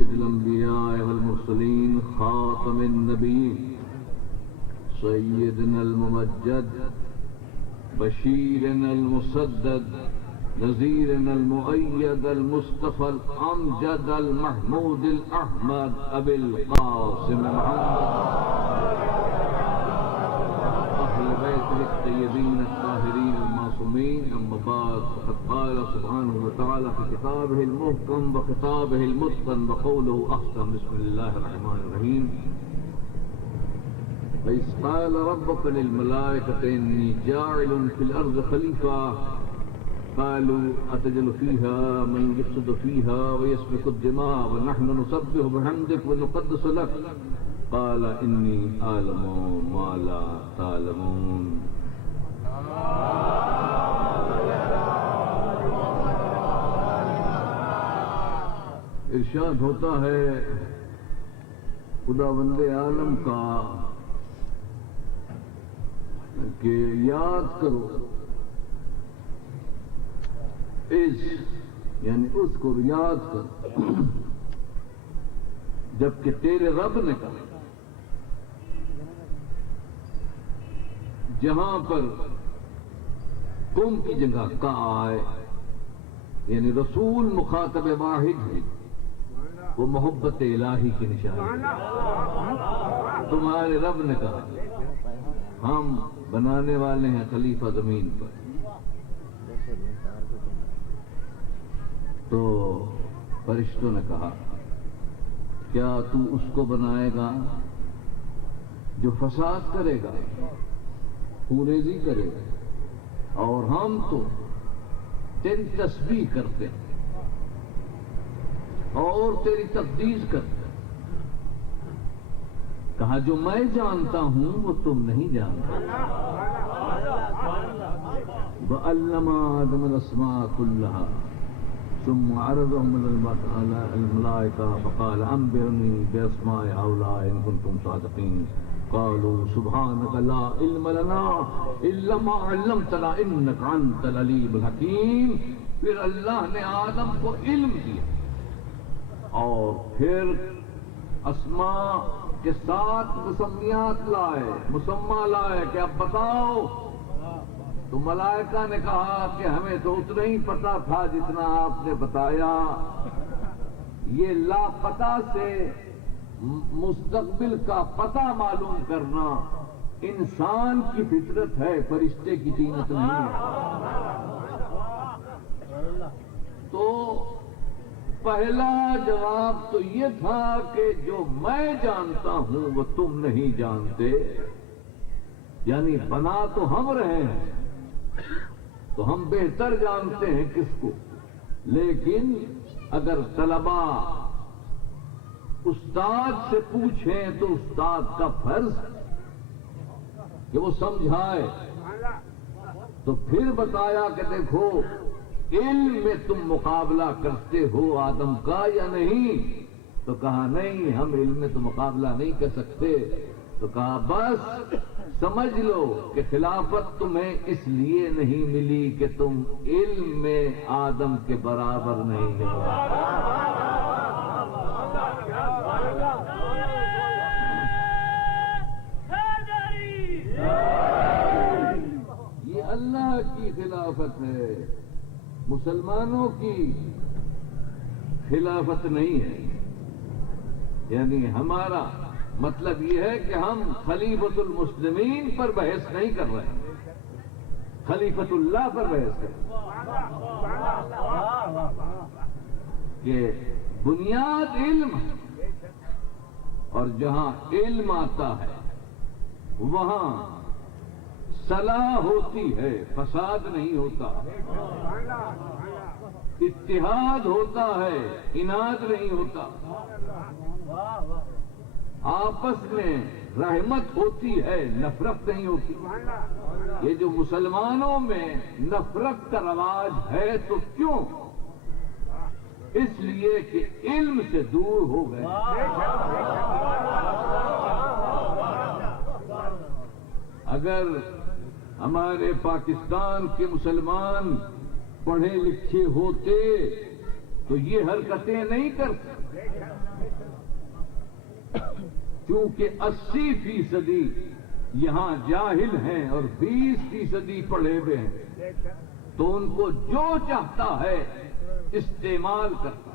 سيد الأنبياء والمرسلين خاتم النبيين سيدنا الممجد بشيرنا المسدد نذيرنا المؤيد المصطفى الأمجد المحمود الأحمد أبي القاسم أهل بيته الطيبين الطاهرين المعصومين. أما بعد فقد قال سبحانه وتعالى في كتابه المحكم وخطابه المتقن وقوله أحسن. بسم الله الرحمن الرحيم. وإذ قال ربك للملائكة إني جاعل في الأرض خليفة قالوا أتجعل فيها من يفسد فيها ويسفك الدماء ونحن نسبح بحمدك ونقدس لك قال إني أعلم ما لا تعلمون. ارشاد ہوتا ہے خداوند عالم کا کہ یاد کرو یعنی اس کو یاد کرو جبکہ تیرے رب نے کہا جہاں پر تم کی جگہ کا آئے یعنی رسول مخاطب واحد ہے وہ محبت الہی کی نشانی. تمہارے رب نے کہا ہم بنانے والے ہیں خلیفہ زمین پر. تو فرشتوں نے کہا کیا تو اس کو بنائے گا جو فساد کرے گا خوریزی کرے گا اور ہم تو تیری تسبیح کرتے ہیں اور تیری تقدیس کرتے ہیں. کہا جو میں جانتا ہوں وہ تم نہیں جانتے. وَعَلَّمَ آدَمَ الْأَسْمَاءَ كُلَّهَا ثُمَّ عَرَضَهُمْ عَلَى الْمَلَائِكَةِ فَقَالَ أَنبِئُونِي بِأَسْمَاءِ هَؤُلَاءِ إِن كُنتُمْ صَادِقِينَ قالوا سبحانك لا علم لنا الا ما علمتنا انك انت العليم الحكيم. پھر اللہ نے آدم کو علم دیا اور پھر اسماء کے ساتھ مسمیات مسمى لائے کہ اب بتاؤ. تو ملائکہ نے کہا کہ ہمیں تو اتنا ہی پتا تھا جتنا آپ نے بتایا. یہ لاپتہ سے مستقبل کا پتہ معلوم کرنا انسان کی فطرت ہے، فرشتے کی طینت نہیں ہے. تو پہلا جواب تو یہ تھا کہ جو میں جانتا ہوں وہ تم نہیں جانتے. یعنی بنا تو ہم رہے ہیں تو ہم بہتر جانتے ہیں کس کو. لیکن اگر طلباء استاد سے پوچھیں تو استاد کا فرض کہ وہ سمجھائے. تو پھر بتایا کہ دیکھو علم میں تم مقابلہ کرتے ہو آدم کا یا نہیں. تو کہا نہیں ہم علم میں تو مقابلہ نہیں کر سکتے. تو کہا بس سمجھ لو کہ خلافت تمہیں اس لیے نہیں ملی کہ تم علم میں آدم کے برابر نہیں ہو. یہ اللہ کی خلافت ہے، مسلمانوں کی خلافت نہیں ہے. یعنی ہمارا مطلب یہ ہے کہ ہم خلیفۃ المسلمین پر بحث نہیں کر رہے ہیں، خلیفۃ اللہ پر بحث کر رہے ہیں کہ بنیاد علم ہے اور جہاں علم آتا ہے وہاں صلاح ہوتی ہے، فساد نہیں ہوتا. اتحاد ہوتا ہے، اناد نہیں ہوتا. آپس میں رحمت ہوتی ہے، نفرت نہیں ہوتی. یہ جو مسلمانوں میں نفرت کا رواج ہے تو کیوں؟ اس لیے کہ علم سے دور ہو گئے. اگر ہمارے پاکستان کے مسلمان پڑھے لکھے ہوتے تو یہ حرکتیں نہیں کر سکتے، چونکہ 80% یہاں جاہل ہیں اور 20% پڑھے ہوئے ہیں، تو ان کو جو چاہتا ہے استعمال کرتا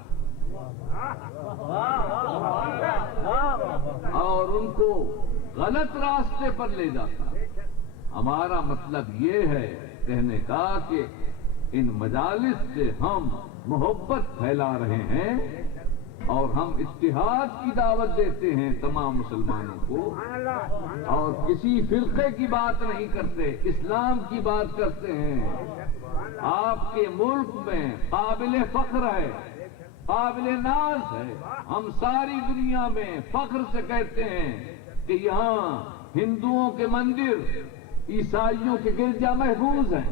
اور ان کو غلط راستے پر لے جاتا۔ ہمارا مطلب یہ ہے کہنے کا کہ ان مجالس سے ہم محبت پھیلا رہے ہیں اور ہم اتحاد کی دعوت دیتے ہیں تمام مسلمانوں کو، اور کسی فرقے کی بات نہیں کرتے، اسلام کی بات کرتے ہیں۔ آپ کے ملک میں قابل فخر ہے، قابل ناز ہے، ہم ساری دنیا میں فخر سے کہتے ہیں کہ یہاں ہندوؤں کے مندر عیسائیوں کے گرجا محفوظ ہیں،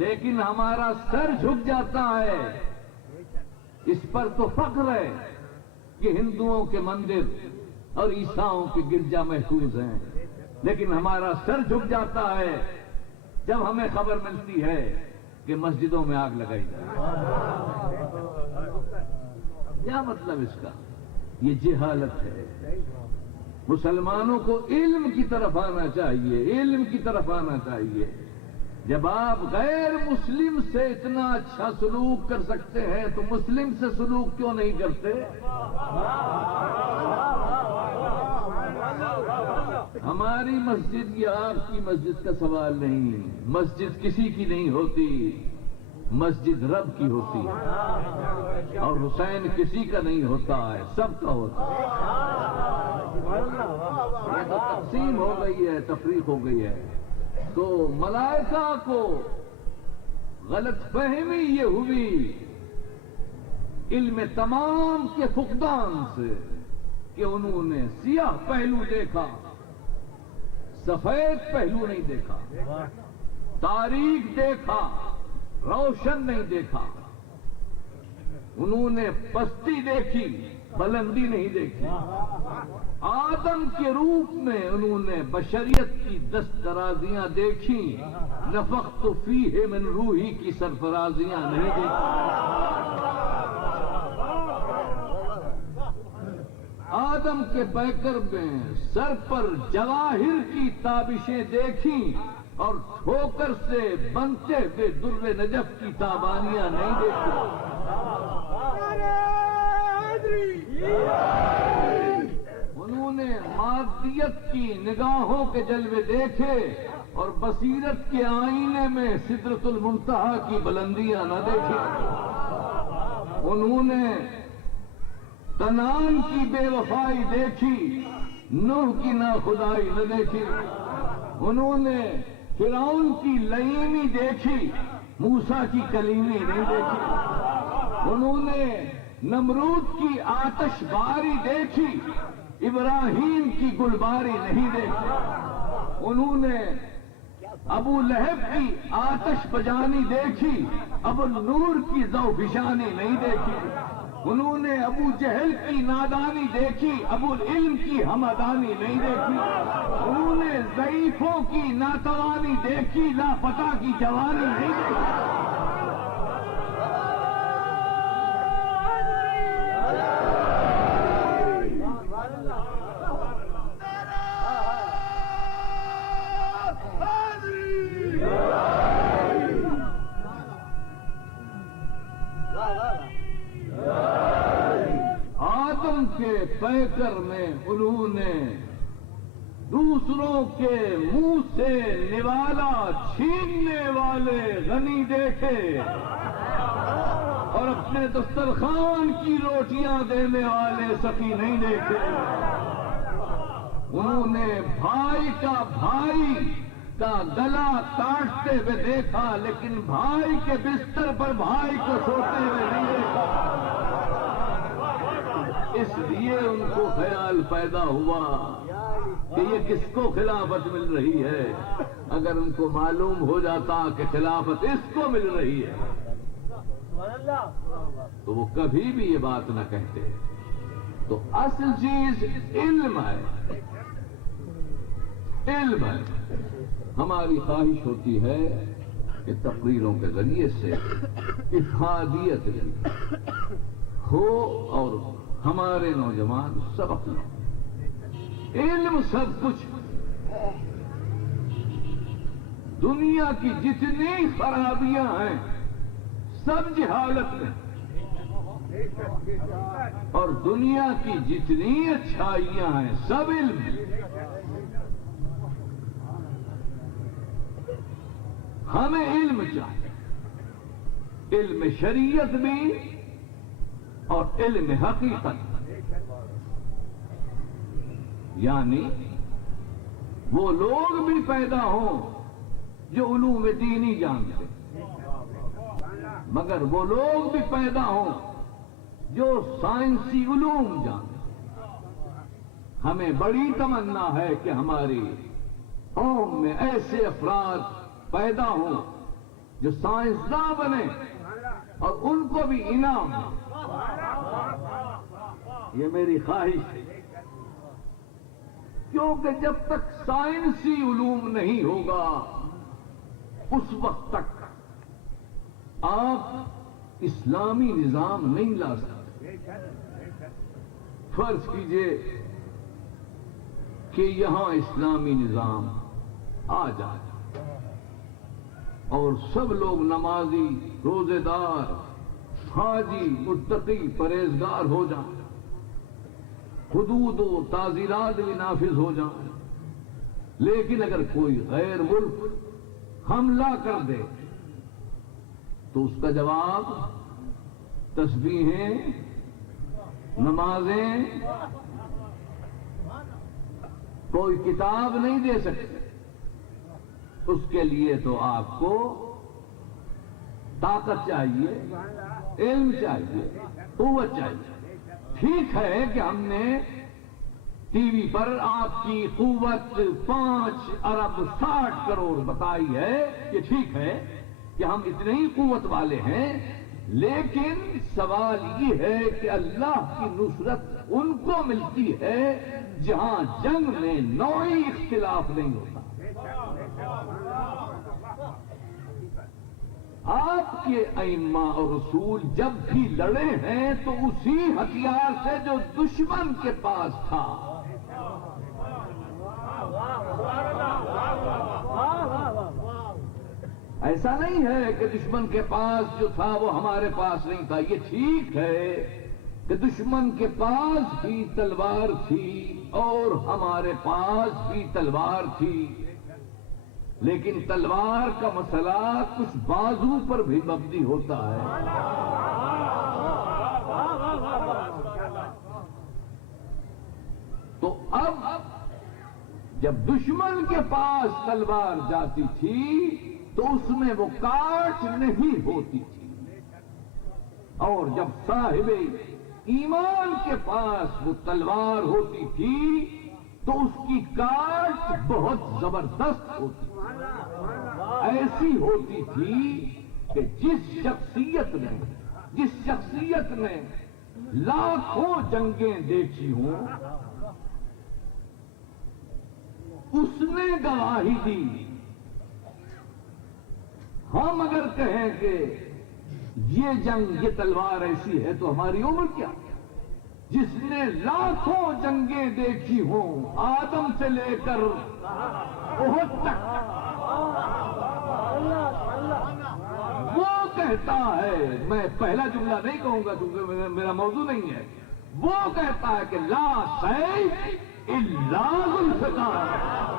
لیکن ہمارا سر جھک جاتا ہے۔ اس پر تو فخر ہے کہ ہندوؤں کے مندر اور عیسائیوں کے گرجا محفوظ ہیں، لیکن ہمارا سر جھک جاتا ہے جب ہمیں خبر ملتی ہے کہ مسجدوں میں آگ لگائی جائے۔ کیا مطلب اس کا؟ یہ جہالت ہے۔ مسلمانوں کو علم کی طرف آنا چاہیے، علم کی طرف آنا چاہیے۔ جب آپ غیر مسلم سے اتنا اچھا سلوک کر سکتے ہیں تو مسلم سے سلوک کیوں نہیں کرتے؟ ہماری مسجد یا آپ کی مسجد کا سوال نہیں، مسجد کسی کی نہیں ہوتی، مسجد رب کی ہوتی ہے، اور حسین کسی کا نہیں ہوتا ہے، سب کا ہوتا ہے۔ یہ تو تقسیم ہو گئی ہے، تفریق ہو گئی ہے۔ تو ملائکہ کو غلط فہمی یہ ہوئی علم تمام کے فقدان سے کہ انہوں نے سیاہ پہلو دیکھا، سفید پہلو نہیں دیکھا، تاریک دیکھا، روشن نہیں دیکھا۔ انہوں نے پستی دیکھی، بلندی نہیں دیکھی۔ آدم کے روپ میں انہوں نے بشریت کی دسترازیاں دیکھی، نفخت فیہ من روحی کی سرفرازیاں نہیں دیکھی۔ آدم کے پیکر میں سر پر جواہر کی تابشیں دیکھی اور ٹھوکر سے بنتے ہوئے در نجف کی تابانیاں نہیں دیکھی۔ انہوں نے مادیت کی نگاہوں کے جلوے دیکھے اور بصیرت کے آئینے میں سدرۃ المنتہا کی بلندیاں نہ دیکھی۔ انہوں نے کنعان کی بے وفائی دیکھی، نوح کی ناخدائی نہ دیکھی۔ انہوں نے فرعون کی لئیمی دیکھی، موسیٰ کی کلیمی نہیں دیکھی۔ انہوں نے نمرود کی آتش باری دیکھی، ابراہیم کی گلباری نہیں دیکھی۔ انہوں نے ابو لہب کی آتش بجانی دیکھی، ابو النور کی ذوفشانی نہیں دیکھی۔ انہوں نے ابو جہل کی نادانی دیکھی، ابو العلم کی ہمدانی نہیں دیکھی۔ انہوں نے ضعیفوں کی ناتوانی دیکھی، لاپتہ کی جوانی نہیں دیکھی۔ آدم کے پیکر میں انہوں نے دوسروں کے منہ سے نوالا چھیننے والے غنی دیکھے اور اپنے دسترخوان کی روٹیاں دینے والے سخی نہیں دیکھے۔ انہوں نے بھائی کا گلا کاٹتے ہوئے دیکھا، لیکن بھائی کے بستر پر بھائی کو سوتے ہوئے نہیں دیکھا۔ اس لیے ان کو خیال پیدا ہوا کہ یہ کس کو خلافت مل رہی ہے۔ اگر ان کو معلوم ہو جاتا کہ خلافت اس کو مل رہی ہے تو وہ کبھی بھی یہ بات نہ کہتے۔ تو اصل چیز علم ہے، علم ہے. ہماری خواہش ہوتی ہے کہ تقریروں کے ذریعے سے افادیت ہو اور ہمارے نوجوان سبق لیں. علم سب کچھ. دنیا کی جتنی خرابیاں ہیں سب جہالت میں، اور دنیا کی جتنی اچھائیاں ہیں سب علم میں. ہمیں علم چاہیے، علم شریعت بھی اور علم حقیقت. یعنی وہ لوگ بھی پیدا ہوں جو علوم دینی جانتے، مگر وہ لوگ بھی پیدا ہوں جو سائنسی علوم جانتے. ہمیں بڑی تمنا ہے کہ ہماری قوم میں ایسے افراد پیدا ہوں جو سائنسداں بنے اور ان کو بھی انعام ہو. یہ میری خواہش ہے، کیونکہ جب تک سائنسی علوم نہیں ہوگا اس وقت تک آپ اسلامی نظام نہیں لا سکتے. فرض کیجئے کہ یہاں اسلامی نظام آ جائے اور سب لوگ نمازی، روزے دار، حاجی، متقی، پرہیزگار ہو جائیں، حدود و تعزیرات بھی نافذ ہو جائیں. لیکن اگر کوئی غیر ملک حملہ کر دے تو اس کا جواب تسبیحیں، نمازیں، کوئی کتاب نہیں دے سکتے. اس کے لیے تو آپ کو طاقت چاہیے، علم چاہیے، قوت چاہیے. ٹھیک ہے کہ ہم نے ٹی وی پر آپ کی قوت 5 ارب 60 کروڑ بتائی ہے. یہ ٹھیک ہے کہ ہم اتنے ہی قوت والے ہیں، لیکن سوال یہ ہے کہ اللہ کی نصرت ان کو ملتی ہے جہاں جنگ میں نوعی اختلاف نہیں ہوتا. آپ کے ائمہ اور رسول جب بھی لڑے ہیں تو اسی ہتھیار سے جو دشمن کے پاس تھا. ایسا نہیں ہے کہ دشمن کے پاس جو تھا وہ ہمارے پاس نہیں تھا. یہ ٹھیک ہے کہ دشمن کے پاس بھی تلوار تھی اور ہمارے پاس بھی تلوار تھی، لیکن تلوار کا مسئلہ کچھ بازو پر بھی مبنی ہوتا ہے. تو اب جب دشمن کے پاس تلوار جاتی تھی تو اس میں وہ کاٹ نہیں ہوتی تھی، اور جب صاحب ایمان کے پاس وہ تلوار ہوتی تھی تو اس کی کاٹ بہت زبردست ہوتی تھی. ایسی ہوتی تھی کہ جس شخصیت نے لاکھوں جنگیں دیکھی ہوں اس نے گواہی دی. ہم اگر کہیں کہ یہ جنگ، یہ تلوار ایسی ہے تو ہماری عمر کیا؟ جس نے لاکھوں جنگیں دیکھی ہوں آدم سے لے کر احد تک، وہ کہتا ہے، میں پہلا جملہ نہیں کہوں گا کیونکہ میرا موضوع نہیں ہے، وہ کہتا ہے کہ لا سیف الا ذوالفقار.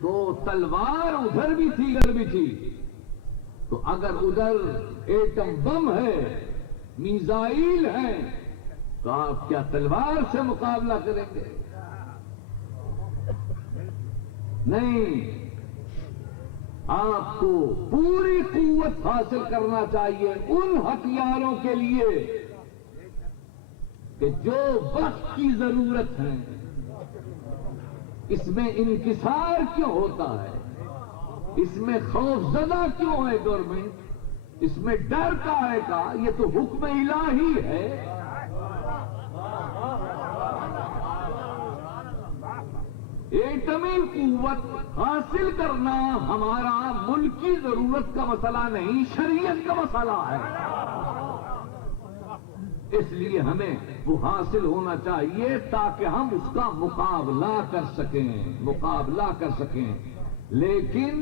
تو تلوار ادھر بھی تھی ادھر بھی تھی. تو اگر ادھر ایٹم بم ہے، میزائل ہے، تو آپ کیا تلوار سے مقابلہ کریں گے؟ نہیں. آپ کو پوری قوت حاصل کرنا چاہیے ان ہتھیاروں کے لیے کہ جو وقت کی ضرورت ہے اس میں انکسار کیوں ہوتا ہے، اس میں خوف زدہ کیوں ہے گورنمنٹ، اس میں ڈر کا ہے کا، یہ تو حکم الہی ہے۔ ایٹمی قوت حاصل کرنا ہمارا ملکی ضرورت کا مسئلہ نہیں، شریعت کا مسئلہ ہے۔ اس لیے ہمیں وہ حاصل ہونا چاہیے تاکہ ہم اس کا مقابلہ کر سکیں۔ لیکن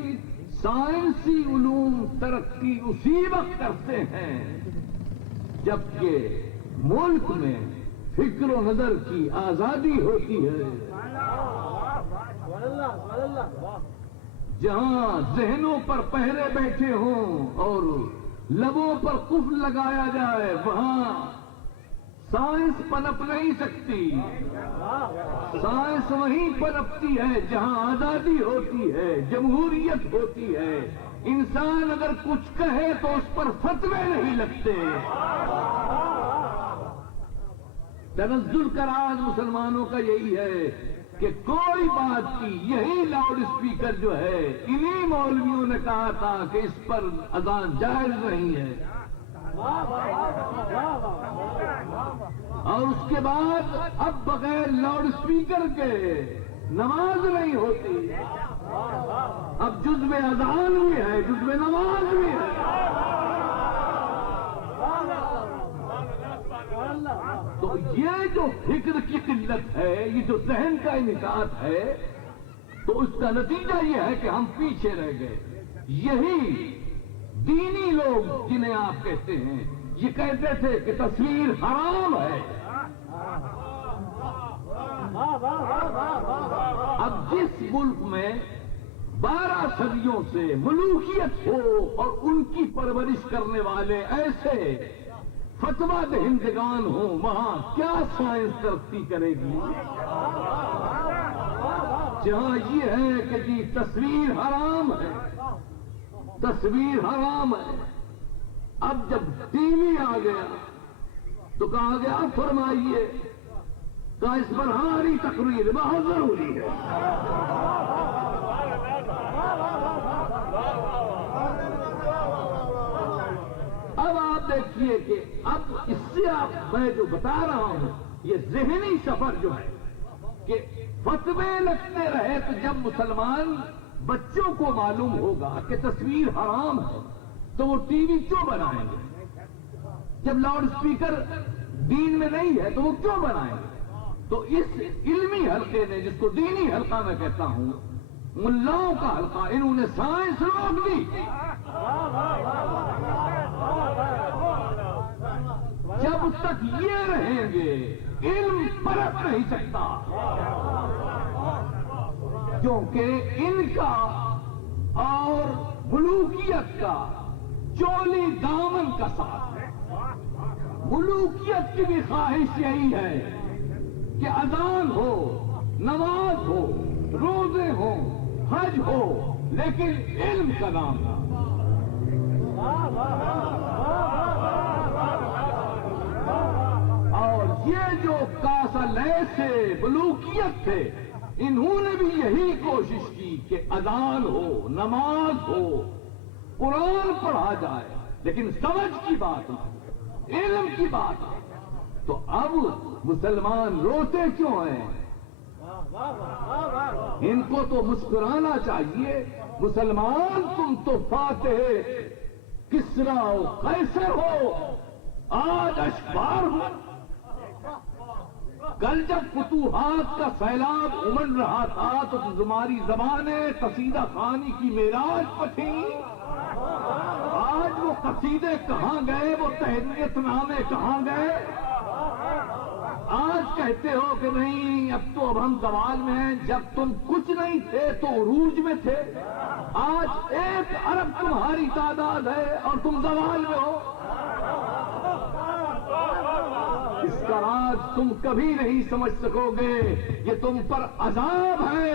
سائنسی علوم ترقی اسی وقت کرتے ہیں جبکہ ملک میں فکر و نظر کی آزادی ہوتی ہے، جہاں ذہنوں پر پہرے بیٹھے ہوں اور لبوں پر قفل لگایا جائے وہاں سائنس پنپ نہیں سکتی۔ سائنس وہیں پنپتی ہے جہاں آزادی ہوتی ہے، جمہوریت ہوتی ہے۔ انسان اگر کچھ کہے تو اس پر فتوے نہیں لگتے۔ تنزل کا راز مسلمانوں کا یہی ہے کہ کوئی بات کی، یہی لاؤڈ اسپیکر جو ہے انہی مولویوں نے کہا تھا کہ اس پر اذان جائز نہیں ہے، اور اس کے بعد اب بغیر لاؤڈ اسپیکر کے نماز نہیں ہوتی۔ اب جزو اذان بھی ہے، جزو نماز بھی ہے۔ تو یہ جو فکر کی قلت ہے، یہ جو ذہن کا انحطاط ہے، تو اس کا نتیجہ یہ ہے کہ ہم پیچھے رہ گئے۔ یہی دینی لوگ جنہیں آپ کہتے ہیں یہ کہتے تھے کہ تصویر حرام ہے۔ اب جس ملک میں 12 صدیوں سے ملوکیت ہو اور ان کی پرورش کرنے والے ایسے فتویٰ دہندگان ہوں، وہاں کیا سائنس ترقی کرے گی؟ جہاں یہ ہے کہ جی تصویر حرام ہے، تصویر حرام ہے۔ اب جب ٹی وی آ گیا تو کہا گیا اب فرمائیے، کہا اس پر ہماری تقریر بہت ضروری ہے۔ اب آپ دیکھیے کہ اب اس سے آپ میں جو بتا رہا ہوں یہ ذہنی سفر جو ہے کہ فتوے لگتے رہے، تو جب مسلمان بچوں کو معلوم ہوگا کہ تصویر حرام ہے تو وہ ٹی وی کیوں بنائیں گے؟ جب لاؤڈ اسپیکر دین میں نہیں ہے تو وہ کیوں بنائیں گے؟ تو اس علمی حلقے نے، جس کو دینی حلقہ میں کہتا ہوں، ملاؤں کا حلقہ، انہوں نے سائنس روک دی۔ جب تک یہ رہیں گے علم پرکھ نہیں سکتا، کیونکہ ان کا اور ملوکیت کا چولی دامن کا ساتھ ہے۔ ملوکیت کی بھی خواہش یہی ہے کہ اذان ہو، نماز ہو، روزے ہو، حج ہو، لیکن علم کا نام نہ۔ اور یہ جو کاسلیسے ملوکیت تھے، انہوں نے بھی یہی کوشش کی کہ اذان ہو، نماز ہو، قرآن پڑھا جائے، لیکن سمجھ کی بات ہے، علم کی بات ہے۔ تو اب مسلمان روتے کیوں ہیں؟ ان کو تو مسکرانا چاہیے۔ مسلمان تم تو فاتح کسرا و قیصر ہو، آج اشبار ہو۔ کل جب فتوحات کا سیلاب امڑ رہا تھا تو تمہاری زبانیں قصیدہ خوانی کی معراج پر تھیں۔ آج وہ قصیدے کہاں گئے؟ وہ تحریت نامے کہاں گئے؟ آج کہتے ہو کہ نہیں اب ہم زوال میں ہیں، جب تم کچھ نہیں تھے تو عروج میں تھے۔ آج 1 ارب تمہاری تعداد ہے اور تم زوال میں ہو۔ اس کا راز تم کبھی نہیں سمجھ سکو گے۔ یہ تم پر عذاب ہے،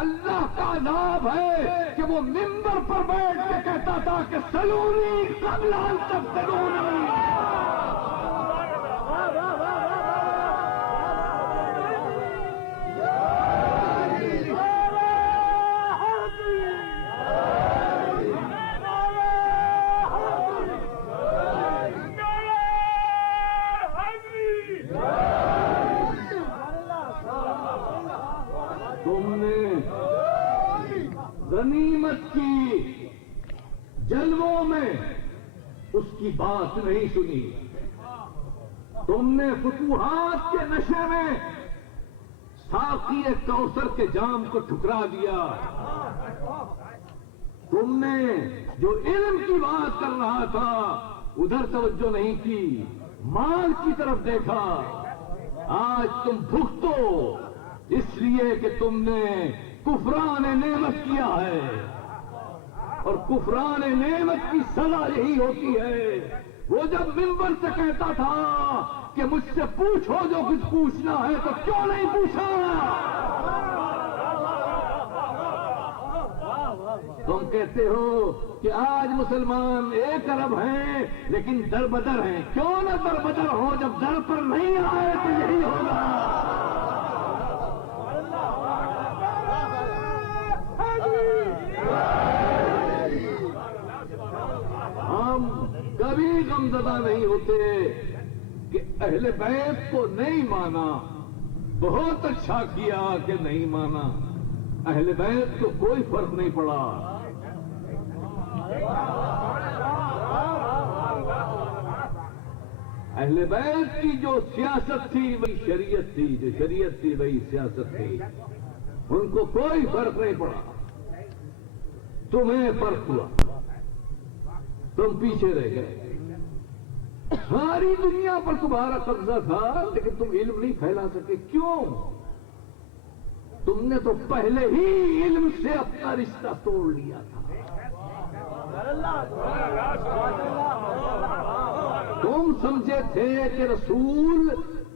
اللہ کا عذاب ہے کہ وہ منبر پر بیٹھ کے کہتا تھا کہ سلونی قبل ان تفتنونی۔ غنیمت کی جلووں میں اس کی بات نہیں سنی. تم نے فتوحات کے نشے میں ساقی کوثر کے جام کو ٹھکرا دیا. تم نے جو علم کی بات کر رہا تھا ادھر توجہ نہیں کی، مال کی طرف دیکھا. آج تم بھگتو اس لیے کہ تم نے کفران نعمت کیا ہے، اور کفران نعمت کی سزا یہی ہوتی ہے. وہ جب منبر سے کہتا تھا کہ مجھ سے پوچھو جو کچھ پوچھنا ہے تو کیوں نہیں پوچھا؟ تم کہتے ہو کہ آج مسلمان 1 ارب ہیں لیکن در بدر ہیں. کیوں نہ در بدر ہو؟ جب در پر نہیں آئے تو یہی ہوگا. ہم کبھی غمزدہ نہیں ہوتے کہ اہل بیت کو نہیں مانا. بہت اچھا کیا کہ نہیں مانا. اہل بیت کو کوئی فرق نہیں پڑا. اہل بیت کی جو سیاست تھی وہی شریعت تھی، جو شریعت تھی وہی سیاست تھی. ان کو کوئی فرق نہیں پڑا. تمہیں فرق ہوا، تم پیچھے رہ گئے. ساری دنیا پر تمہارا قبضہ تھا لیکن تم علم نہیں پھیلا سکے. کیوں؟ تم نے تو پہلے ہی علم سے اپنا رشتہ توڑ لیا تھا. تم سمجھے تھے کہ رسول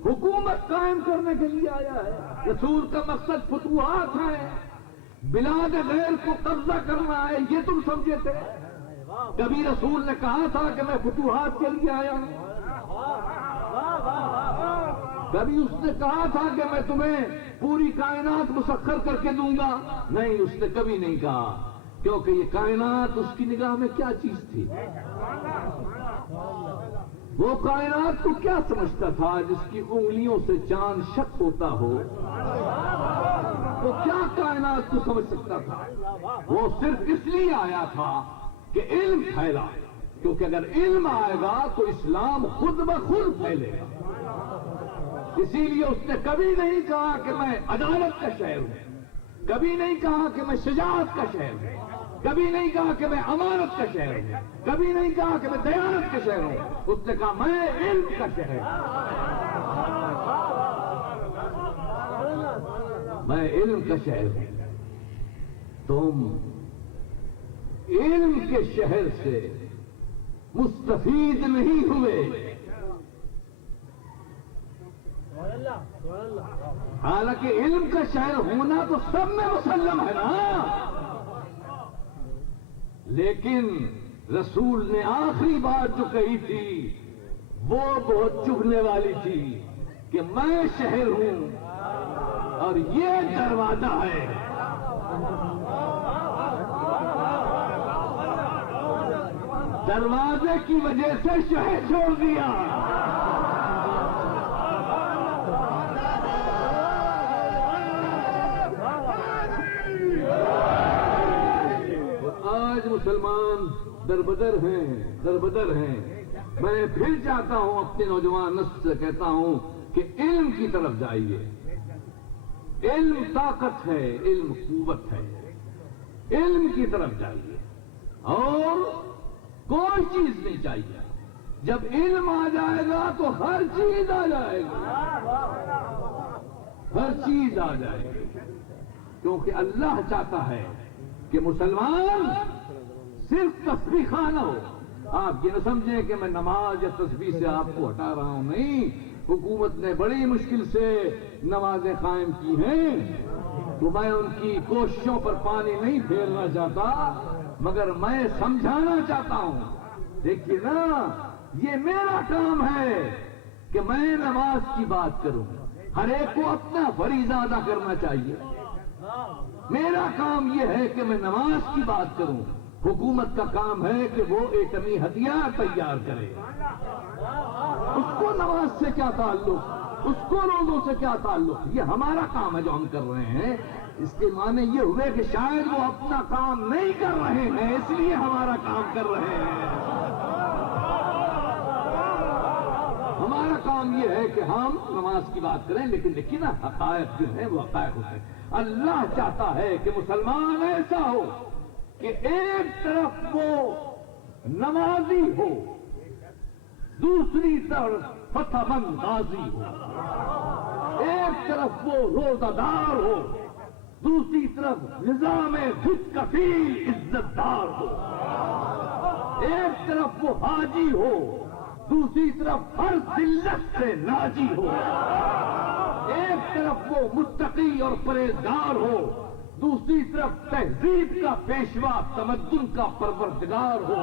حکومت قائم کرنے کے لیے آیا ہے، رسول کا مقصد فتوحات ہے، بلاد غیر کو قبضہ کرنا ہے. یہ تم سمجھے تھے؟ کبھی رسول نے کہا تھا کہ میں فتوحات کے لیے آیا ہوں؟ کبھی اس نے کہا تھا کہ میں تمہیں پوری کائنات مسخر کر کے دوں گا؟ نہیں، اس نے کبھی نہیں کہا. کیونکہ یہ کائنات اس کی نگاہ میں کیا چیز تھی؟ وہ کائنات کو کیا سمجھتا تھا جس کی انگلیوں سے چاند شک ہوتا ہو؟ وہ کیا کائنات کو سمجھ سکتا تھا؟ وہ صرف اس لیے آیا تھا کہ علم پھیلا. کیونکہ اگر علم آئے گا تو اسلام خود بخود پھیلے گا. اسی لیے اس نے کبھی نہیں کہا کہ میں عدالت کا شہر ہوں، کبھی نہیں کہا کہ میں شجاعت کا شہر ہوں، کبھی نہیں کہا کہ میں امانت کا شہر ہوں، کبھی نہیں کہا کہ میں دیانت کا شہر ہوں. اس نے کہا میں علم کا شہر ہوں، میں علم کا شہر ہوں. تم علم کے شہر سے مستفید نہیں ہوئے. حالانکہ علم کا شہر ہونا تو سب میں مسلم ہے نا. لیکن رسول نے آخری بات جو کہی تھی وہ بہت چبھنے والی تھی کہ میں شہر ہوں اور یہ دروازہ ہے. دروازے کی وجہ سے شہر چھوڑ دیا. آج مسلمان دربدر ہیں، دربدر ہیں. میں پھر چاہتا ہوں اپنے نوجوان نسل سے کہتا ہوں کہ علم کی طرف جائیے. علم طاقت ہے، علم قوت ہے. علم کی طرف جائیے اور کوئی چیز نہیں چاہیے. جب علم آ جائے گا تو ہر چیز آ جائے گی، ہر چیز آ جائے گی. کیونکہ اللہ چاہتا ہے کہ مسلمان صرف تسبیح خواہ نہ ہو. آپ یہ نہ سمجھیں کہ میں نماز یا تسبیح سے آپ کو ہٹا رہا ہوں. نہیں، حکومت نے بڑی مشکل سے نمازیں قائم کی ہیں تو میں ان کی کوششوں پر پانی نہیں پھیرنا چاہتا، مگر میں سمجھانا چاہتا ہوں. دیکھیے نا، یہ میرا کام ہے کہ میں نماز کی بات کروں. ہر ایک کو اپنا فریضہ ادا کرنا چاہیے. میرا کام یہ ہے کہ میں نماز کی بات کروں. حکومت کا کام ہے کہ وہ ایٹمی ہتھیار تیار کرے. اس کو نماز سے کیا تعلق، اس کو روزوں سے کیا تعلق؟ یہ ہمارا کام ہے جو ہم کر رہے ہیں. اس کے معنی یہ ہوئے کہ شاید وہ اپنا کام نہیں کر رہے ہیں، اس لیے ہمارا کام کر رہے ہیں۔ ہمارا کام یہ ہے کہ ہم نماز کی بات کریں، لیکن دیکھیے نا حقائق جو ہیں وہ حقائق ہوتے ہیں۔ اللہ چاہتا ہے کہ مسلمان ایسا ہو کہ ایک طرف وہ نمازی ہو، دوسری طرف فتح مند غازی ہو، ایک طرف وہ روزہ دار ہو، دوسری طرف نظام خود کفیل عزت دار ہو، ایک طرف وہ حاجی ہو، دوسری طرف ہر ذلت سے ناجی ہو، ایک طرف وہ متقی اور پرہیزگار ہو، دوسری طرف تہذیب کا پیشوا تمدن کا پروردگار ہو،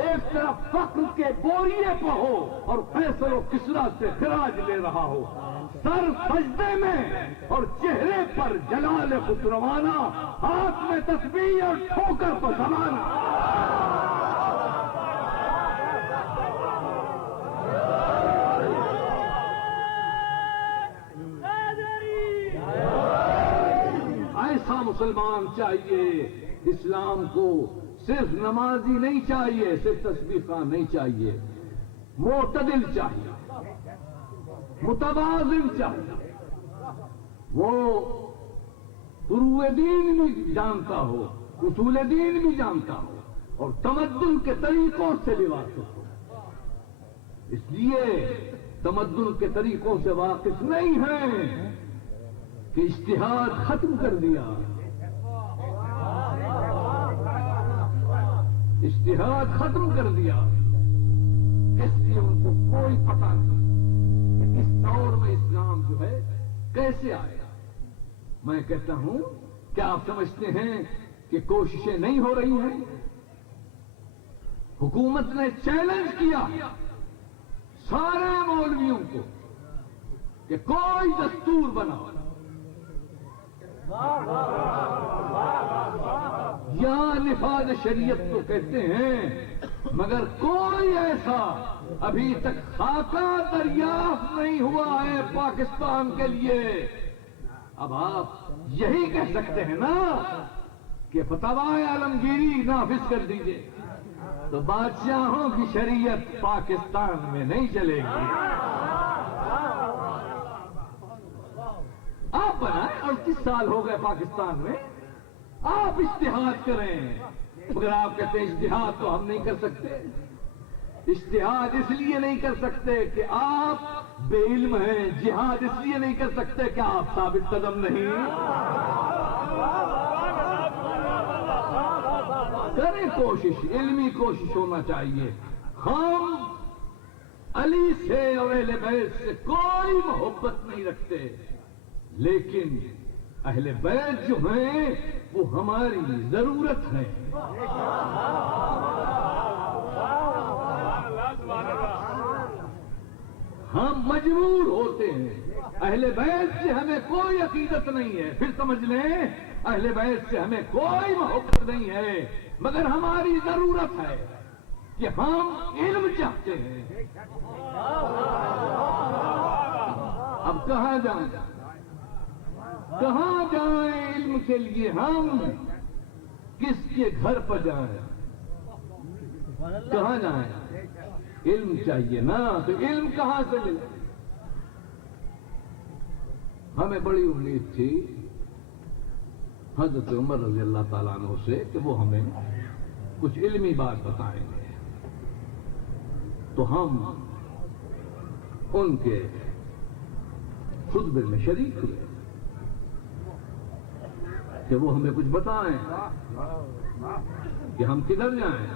ایک طرف فقر کے بوریے پہ ہو اور فیصل و کسرا سے خراج لے رہا ہو، سر سجدے میں اور چہرے پر جلال خسروانہ، ہاتھ میں تسبیح اور ٹھوکر پر زمانہ۔ ایسا مسلمان چاہیے۔ اسلام کو صرف نمازی نہیں چاہیے، صرف تسبیح خواں نہیں چاہیے، معتدل چاہیے، متوازن چاہیے، وہ فروع دین بھی جانتا ہو، اصول دین بھی جانتا ہو اور تمدن کے طریقوں سے بھی واقف ہو۔ اس لیے تمدن کے طریقوں سے واقف نہیں ہے کہ اجتہاد ختم کر دیا، اجتہاد ختم کر دیا، اس لیے ان کو کوئی پتہ نہیں کہ اس دور میں اسلام جو ہے کیسے آیا۔ میں کہتا ہوں کیا آپ سمجھتے ہیں کہ کوششیں نہیں ہو رہی ہیں؟ حکومت نے چیلنج کیا سارے مولویوں کو کہ کوئی دستور بناؤ، یا نفاذ شریعت تو کہتے ہیں، مگر کوئی ایسا ابھی تک خاکہ دریافت نہیں ہوا ہے پاکستان کے لیے۔ اب آپ یہی کہہ سکتے ہیں نا کہ فتوی عالمگیری نافذ کر دیجئے، تو بادشاہوں کی شریعت پاکستان میں نہیں چلے گی۔ آپ بنائیں، 38 سال ہو گئے پاکستان میں، آپ اجتہاد کریں، مگر آپ کہتے ہیں اجتہاد تو ہم نہیں کر سکتے۔ اجتہاد اس لیے نہیں کر سکتے کہ آپ بے علم ہیں، جہاد اس لیے نہیں کر سکتے کہ آپ ثابت قدم نہیں۔ کریں کوشش، علمی کوشش ہونا چاہیے۔ ہم علی سے اور اہل بیت سے کوئی محبت نہیں رکھتے، لیکن اہل بیت جو ہیں وہ ہماری ضرورت ہے۔ ہم مجبور ہوتے ہیں، اہل بیت سے ہمیں کوئی عقیدت نہیں ہے، پھر سمجھ لیں اہل بیت سے ہمیں کوئی محبت نہیں ہے، مگر ہماری ضرورت ہے کہ ہم علم چاہتے ہیں۔ اب کہاں جائیں، کہاں جائیں علم کے لیے؟ ہم کس کے گھر پر جائیں؟ کہاں جائیں؟ علم چاہیے نا، تو علم کہاں سے ملے؟ ہمیں بڑی امید تھی حضرت عمر رضی اللہ تعالیٰ عنہ سے کہ وہ ہمیں کچھ علمی بات بتائیں گے، تو ہم ان کے خطبے میں شریک ہوئے کہ وہ ہمیں کچھ بتائیں کہ ہم کدھر جائیں۔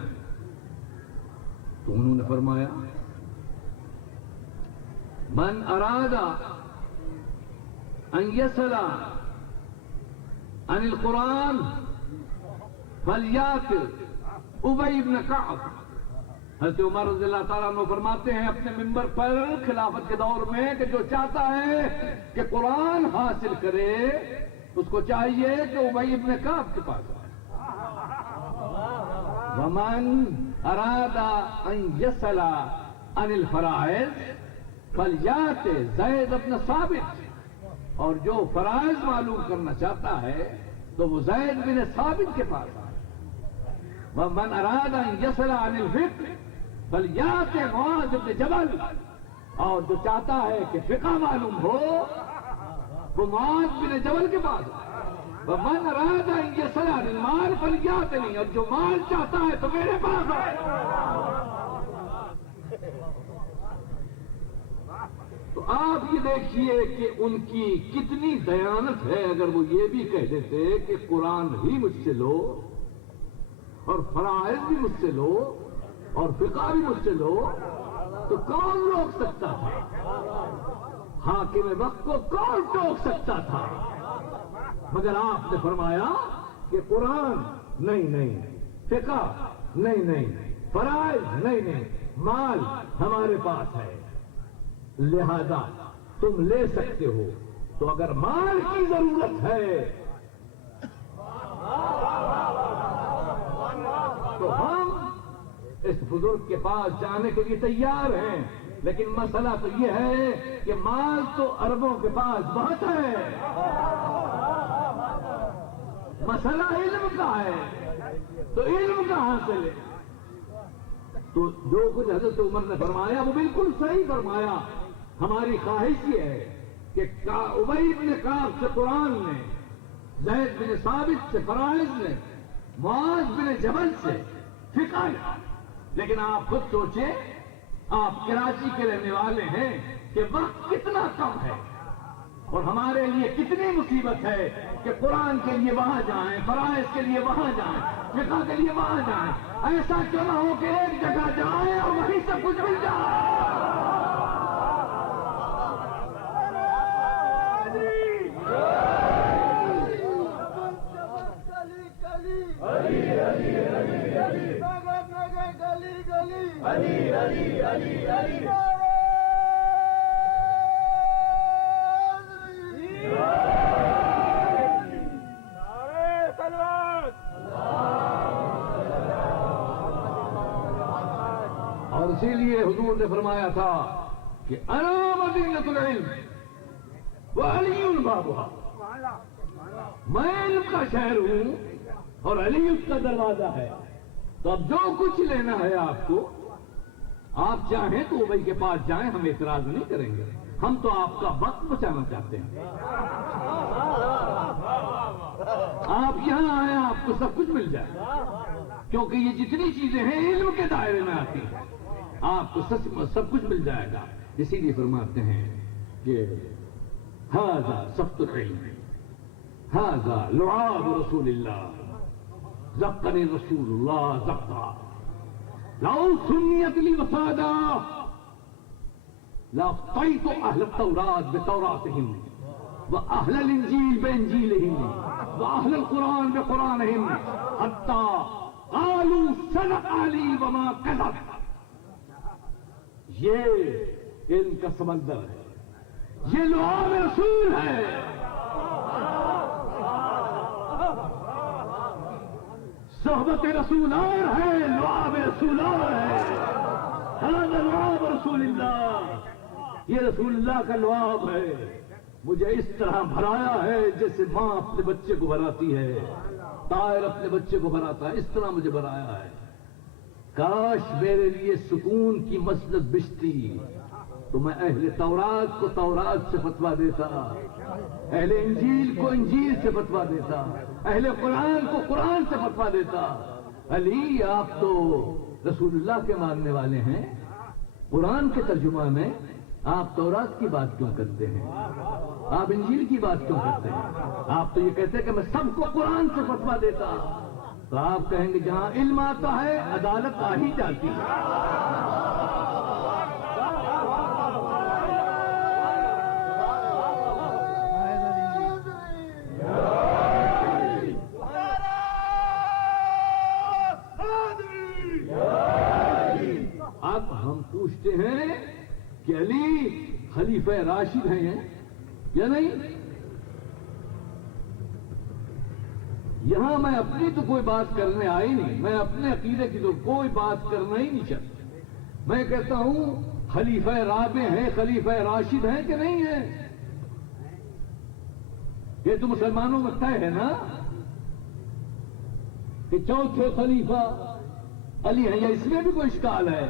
تو انہوں نے فرمایا، من اراد ان يسأل عن القرآن فلیات ابی بن کعب۔ حضرت عمر رضی اللہ تعالیٰ عنہ فرماتے ہیں اپنے ممبر پر خلافت کے دور میں کہ جو چاہتا ہے کہ قرآن حاصل کرے اس کو چاہیے کہ ابی بن کعب کے پاس آئے۔ ومن اراد ان يسأل عن الفرائض فلیات زید بن ثابت۔ اور جو فرائض معلوم کرنا چاہتا ہے تو وہ زید بن ثابت کے پاس آئے. وَمَنْ أَرَادَ أَنْ يَسْأَلَ عَنِ الْفِقْهِ فَلْيَأْتِ مُعَاذَ بْنَ جَبَلَ. اور جو چاہتا ہے کہ فقہ معلوم ہو وہ معاذ بن جبل کے پاس آئے. وَمَنْ أَرَادَ أَنْ يَسْأَلَ عَنِ الْمَالِ فَلْيَأْتِنِي. اور جو مال چاہتا ہے تو میرے پاس آئے. تو آپ یہ دیکھیے کہ ان کی کتنی دیانت ہے اگر وہ یہ بھی کہہ دیتے کہ قرآن ہی مجھ سے لو اور فرائض بھی مجھ سے لو اور فقہ بھی مجھ سے لو تو کون روک سکتا تھا؟ حاکم وقت کو کون ٹوک سکتا تھا؟ مگر آپ نے فرمایا کہ قرآن نہیں، فقہ نہیں، فرائض نہیں، مال ہمارے پاس ہے، لہذا تم لے سکتے ہو. تو اگر مال کی ضرورت ہے تو ہم اس بزرگ کے پاس جانے کے لیے تیار ہیں، لیکن مسئلہ تو یہ ہے کہ مال تو اربوں کے پاس بہت ہے. مسئلہ علم کا ہے تو علم کہاں سے لے؟ تو جو کچھ حضرت عمر نے فرمایا وہ بالکل صحیح فرمایا. ہماری خواہش یہ ہے کہ ابی بن کعب سے قرآن نے، زید بن ثابت سے فرائض نے، معاذ بن جبل سے فقہ نے. لیکن آپ خود سوچیں، آپ کراچی کے رہنے والے ہیں کہ وقت کتنا کم ہے اور ہمارے لیے کتنی مصیبت ہے کہ قرآن کے لیے وہاں جائیں، فرائض کے لیے وہاں جائیں، فقہ کے لیے وہاں جائیں. ایسا کیوں نہ ہو کہ ایک جگہ جائیں اور وہیں سے کچھ مل جائے. اور اسی لیے حضور نے فرمایا تھا کہ انا مدینۃ العلم وعلی بابها. میں علم کا شہر ہوں اور علی اس کا دروازہ ہے. تو اب جو کچھ لینا ہے آپ کو، آپ چاہیں تو ابی کے پاس جائیں، ہم اعتراض نہیں کریں گے. ہم تو آپ کا وقت بچانا چاہتے ہیں. آپ یہاں آئیں، آپ کو سب کچھ مل جائے، کیونکہ یہ جتنی چیزیں ہیں علم کے دائرے میں آتی ہیں. آپ کو سب کچھ مل جائے گا. اسی لیے فرماتے ہیں کہ ھذا سخت العلم، ھذا لعاب رسول اللہ، زقني رسول الله زقا. لو سنيت لي وسادا لافتيت اهل التوراة بتوراتهم واهل الانجيل بانجيلهم واهل القرآن بقرآنهم حتى قالوا صدق علي وما كذب. یہ علم کا سمندر ہے، یہ لعاب رسول ہے. صحبت رسول اور ہے، لعاب رسول اور ہے. هذا لعاب رسول اللہ، یہ رسول اللہ کا لعاب ہے. مجھے اس طرح بھرایا ہے جیسے ماں اپنے بچے کو بھراتی ہے، طائر اپنے بچے کو بھراتا ہے، اس طرح مجھے بھرایا ہے. کاش میرے لیے سکون کی مسجد بچتی تو میں اہل تورات کو تورات سے فتویٰ دیتا، اہل انجیل کو انجیل سے فتویٰ دیتا، اہل قرآن کو قرآن سے فتویٰ دیتا. علی آپ تو رسول اللہ کے ماننے والے ہیں، قرآن کے ترجمان ہیں، آپ تورات کی بات کیوں کرتے ہیں؟ آپ انجیل کی بات کیوں کرتے ہیں؟ آپ تو یہ کہتے ہیں کہ میں سب کو قرآن سے فتویٰ دیتا. تو آپ کہیں گے جہاں علم آتا ہے عدالت آ ہی جاتی ہے. اب ہم پوچھتے ہیں کہ علی خلیفہ راشد ہیں یا نہیں؟ یہاں میں اپنی تو کوئی بات کرنے آئی نہیں، میں اپنے عقیدے کی تو کوئی بات کرنا ہی نہیں چاہتا. میں کہتا ہوں خلیفہ رابع ہیں، خلیفہ راشد ہیں کہ نہیں ہیں؟ یہ تو مسلمانوں میں طے ہے نا کہ چوتھے خلیفہ علی ہیں، یا اس میں بھی کوئی اشکال ہے؟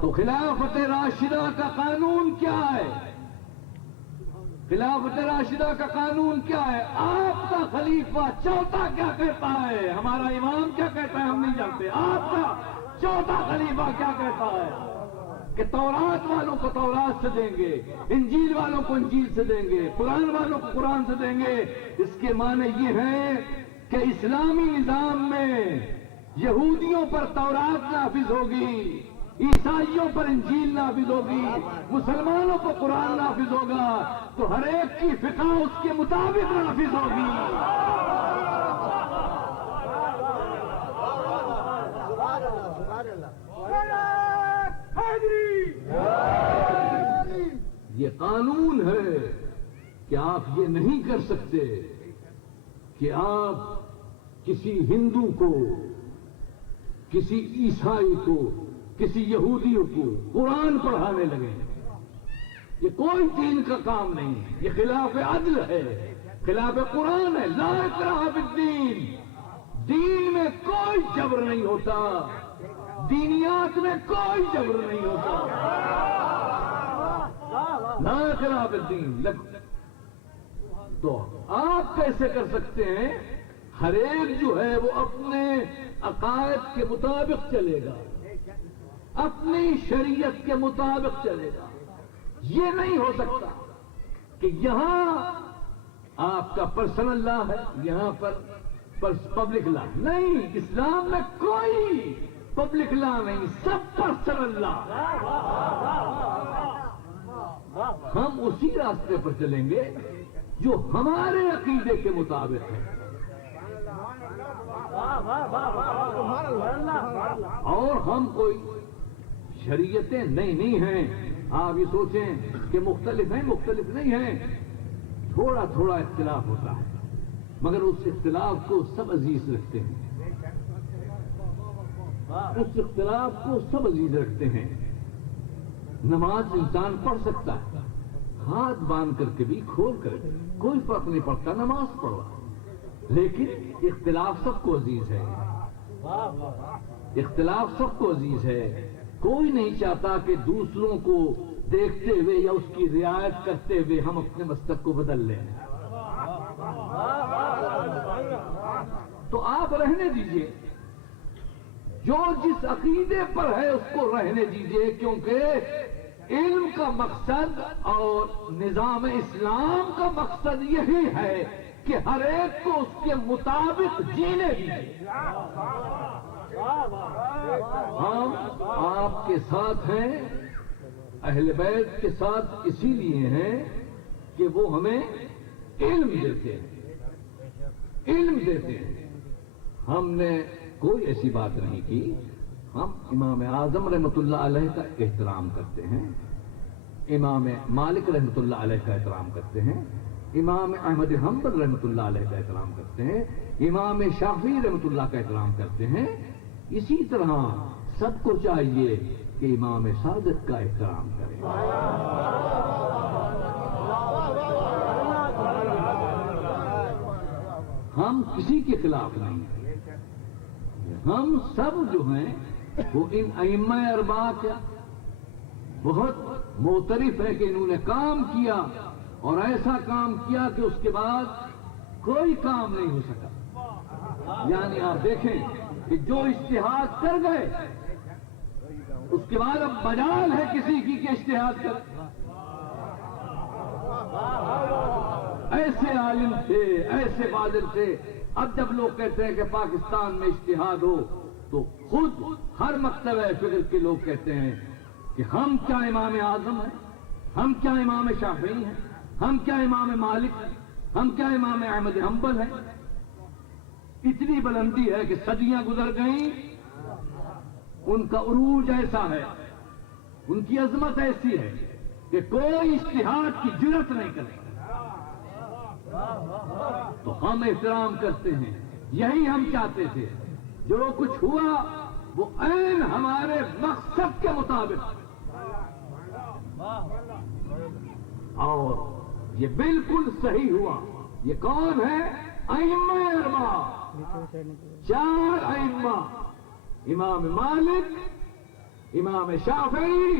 تو خلافت راشدہ کا قانون کیا ہے؟ خلافت راشدہ کا قانون کیا ہے؟ آپ کا خلیفہ چوتھا کیا کہتا ہے؟ ہمارا امام کیا کہتا ہے ہم نہیں جانتے، آپ کا چوتھا خلیفہ کیا کہتا ہے؟ کہ تورات والوں کو تورات سے دیں گے، انجیل والوں کو انجیل سے دیں گے، قرآن والوں کو قرآن سے دیں گے۔ اس کے معنی یہ ہے کہ اسلامی نظام میں یہودیوں پر تورات نافذ ہوگی، عیسائیوں پر انجیل نافذ ہوگی، مسلمانوں کو قرآن نافذ ہوگا، تو ہر ایک کی فقہ اس کے مطابق نافذ ہوگی۔ یہ قانون ہے کہ آپ یہ نہیں کر سکتے کہ آپ کسی ہندو کو، کسی عیسائی کو، کسی یہودی کو قرآن پڑھانے لگے۔ یہ کوئی دین کا کام نہیں، یہ خلاف عدل ہے، خلاف قرآن ہے۔ لا اکراہ فی الدین، دین میں کوئی جبر نہیں ہوتا، دینیات میں کوئی جبر نہیں ہوتا۔ لا اکراہ فی الدین۔ تو آپ کیسے کر سکتے ہیں؟ ہر ایک جو ہے وہ اپنے عقائد کے مطابق چلے گا، اپنی شریعت کے مطابق چلے گا۔ یہ نہیں ہو سکتا کہ یہاں آپ کا پرسنل لا ہے، یہاں پر پبلک لا نہیں۔ اسلام میں کوئی پبلک لا نہیں، سب پرسنل لا۔ ہم اسی راستے پر چلیں گے جو ہمارے عقیدے کے مطابق ہے، اور ہم کوئی شریعتیں نہیں ہیں۔ آپ یہ سوچیں کہ مختلف ہیں، مختلف نہیں ہیں، تھوڑا تھوڑا اختلاف ہوتا ہے، مگر اس اختلاف کو سب عزیز رکھتے ہیں، اس اختلاف کو سب عزیز رکھتے ہیں۔ نماز انسان پڑھ سکتا ہے، ہاتھ باندھ کر کے بھی، کھول کر کے، کوئی فرق نہیں پڑتا، نماز پڑھو، لیکن اختلاف سب کو عزیز ہے، اختلاف سب کو عزیز ہے۔ کوئی نہیں چاہتا کہ دوسروں کو دیکھتے ہوئے یا اس کی رعایت کرتے ہوئے ہم اپنے مسلک کو بدل لیں۔ تو آپ رہنے دیجئے، جو جس عقیدے پر ہے اس کو رہنے دیجئے، کیونکہ علم کا مقصد اور نظام اسلام کا مقصد یہی ہے کہ ہر ایک کو اس کے مطابق جینے دیجیے۔ ہم آپ کے ساتھ ہیں، اہل بیت کے ساتھ اسی لیے ہیں کہ وہ ہمیں علم دیتے ہیں، علم دیتے ہیں۔ ہم نے کوئی ایسی بات نہیں کی۔ ہم امام اعظم رحمۃ اللہ علیہ کا احترام کرتے ہیں، امام مالک رحمۃ اللہ علیہ کا احترام کرتے ہیں، امام احمد حنبل رحمۃ اللہ علیہ کا احترام کرتے ہیں، امام شافعی رحمۃ اللہ کا احترام کرتے ہیں۔ اسی طرح سب کو چاہیے کہ امام صادق کا احترام کریں۔ ہم کسی کے خلاف نہیں ہیں، ہم سب جو ہیں وہ ان ائمہ اربعہ کا بہت معترف ہے کہ انہوں نے کام کیا، اور ایسا کام کیا کہ اس کے بعد کوئی کام نہیں ہو سکا۔ یعنی آپ دیکھیں کہ جو اجتہاد کر گئے اس کے بعد اب مجال ہے کسی کی کہ اجتہاد کر۔ ایسے عالم تھے، ایسے فاضل تھے۔ اب جب لوگ کہتے ہیں کہ پاکستان میں اجتہاد ہو تو خود ہر مکتبہ فکر کے لوگ کہتے ہیں کہ ہم کیا امام اعظم ہیں، ہم کیا امام شافعی ہیں، ہم کیا امام مالک ہیں، ہم کیا امام احمد حنبل ہیں۔ اتنی بلندی ہے کہ صدیاں گزر گئیں، ان کا عروج ایسا ہے، ان کی عظمت ایسی ہے کہ کوئی اجتہاد کی جرات نہیں کرے۔ تو ہم احترام کرتے ہیں، یہی ہم چاہتے تھے۔ جو کچھ ہوا وہ عین ہمارے مقصد کے مطابق۔ اور یہ بالکل صحیح ہوا. یہ کون ہے؟ ائمہ اربعہ، 4 ائمہ، امام مالک، امام شافعی،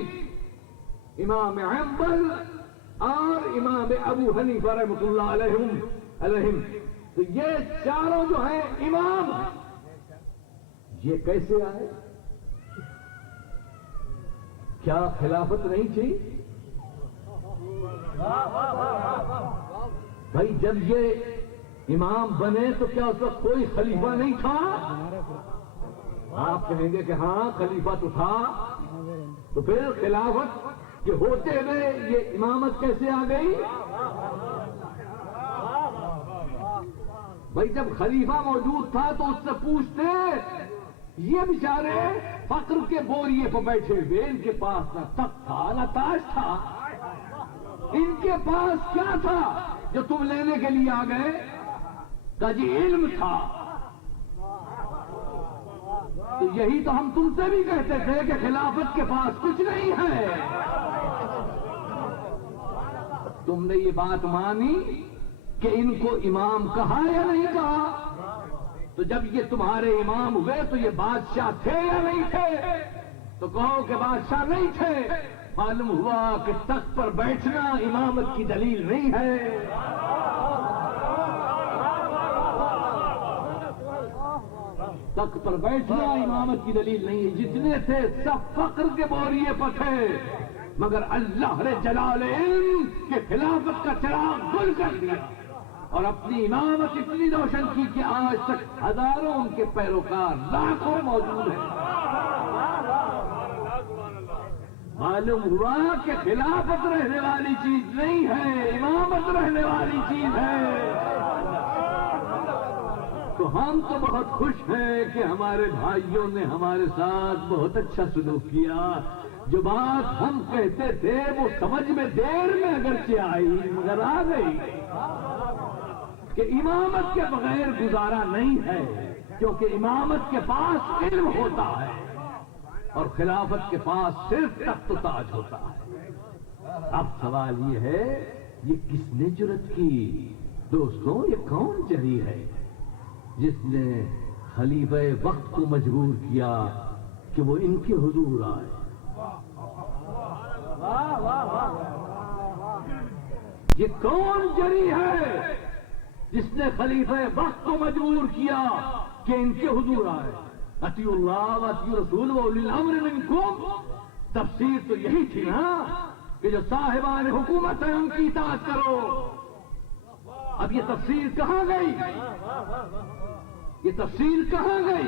امام حنبل اور امام ابو حنیفہ رحمۃ اللہ علیہم. تو یہ چاروں جو ہیں امام ہیں. یہ کیسے آئے؟ کیا خلافت نہیں تھی؟ بھائی جب یہ امام بنے تو کیا اس وقت کوئی خلیفہ نہیں تھا؟ آپ کہیں گے کہ ہاں خلیفہ تو تھا. تو پھر خلافت کے ہوتے ہوئے یہ امامت کیسے آ گئی؟ بھائی جب خلیفہ موجود تھا تو اس سے پوچھتے، یہ بیچارے فقر کے بوریے پہ بیٹھے ہوئے، ان کے پاس نہ تخت تھا نہ تاج تھا، ان کے پاس کیا تھا جو تم لینے کے لیے آ گئے؟ کہ جی علم تھا. تو یہی تو ہم تم سے بھی کہتے تھے کہ خلافت کے پاس کچھ نہیں ہے. تم نے یہ بات مانی کہ ان کو امام کہا یا نہیں کہا؟ تو جب یہ تمہارے امام ہوئے تو یہ بادشاہ تھے یا نہیں تھے؟ تو کہو کہ بادشاہ نہیں تھے. معلوم ہوا کہ تخت پر بیٹھنا امامت کی دلیل نہیں ہے. تخت پر بیٹھنا امامت کی دلیل نہیں ہے. جتنے تھے سب فقر کے بوریے پر تھے، مگر اللہ نے جلال علم کے خلافت کا چراغ گل کر دیا اور اپنی امامت اتنی روشن کی کہ آج تک ہزاروں ان کے پیروکار، لاکھوں موجود ہیں. معلوم ہوا کہ خلافت رہنے والی چیز نہیں ہے، امامت رہنے والی چیز ہے. تو ہم تو بہت خوش ہیں کہ ہمارے بھائیوں نے ہمارے ساتھ بہت اچھا سلوک کیا. جو بات ہم کہتے تھے وہ سمجھ میں دیر میں اگرچہ آئی مگر آ گئی کہ امامت کے بغیر گزارا نہیں ہے، کیونکہ امامت کے پاس علم ہوتا ہے اور خلافت کے پاس صرف تخت و تاج ہوتا ہے. اب سوال یہ ہے، یہ کس نے جرأت کی؟ دوستوں، یہ کون جری ہے جس نے خلیفہ وقت کو مجبور کیا کہ وہ ان کے حضور آئے؟ یہ کون جری ہے جس نے خلیفہ وقت کو مجبور کیا کہ ان کے حضور آئے؟ اطیعوا اللہ واطیعوا الرسول واولی الامر منکم. تفسیر تو یہی تھی نا کہ جو صاحبان حکومت ہیں ان کی اطاعت کرو. اب یہ تفسیر کہاں گئی؟ یہ تفسیر کہاں گئی؟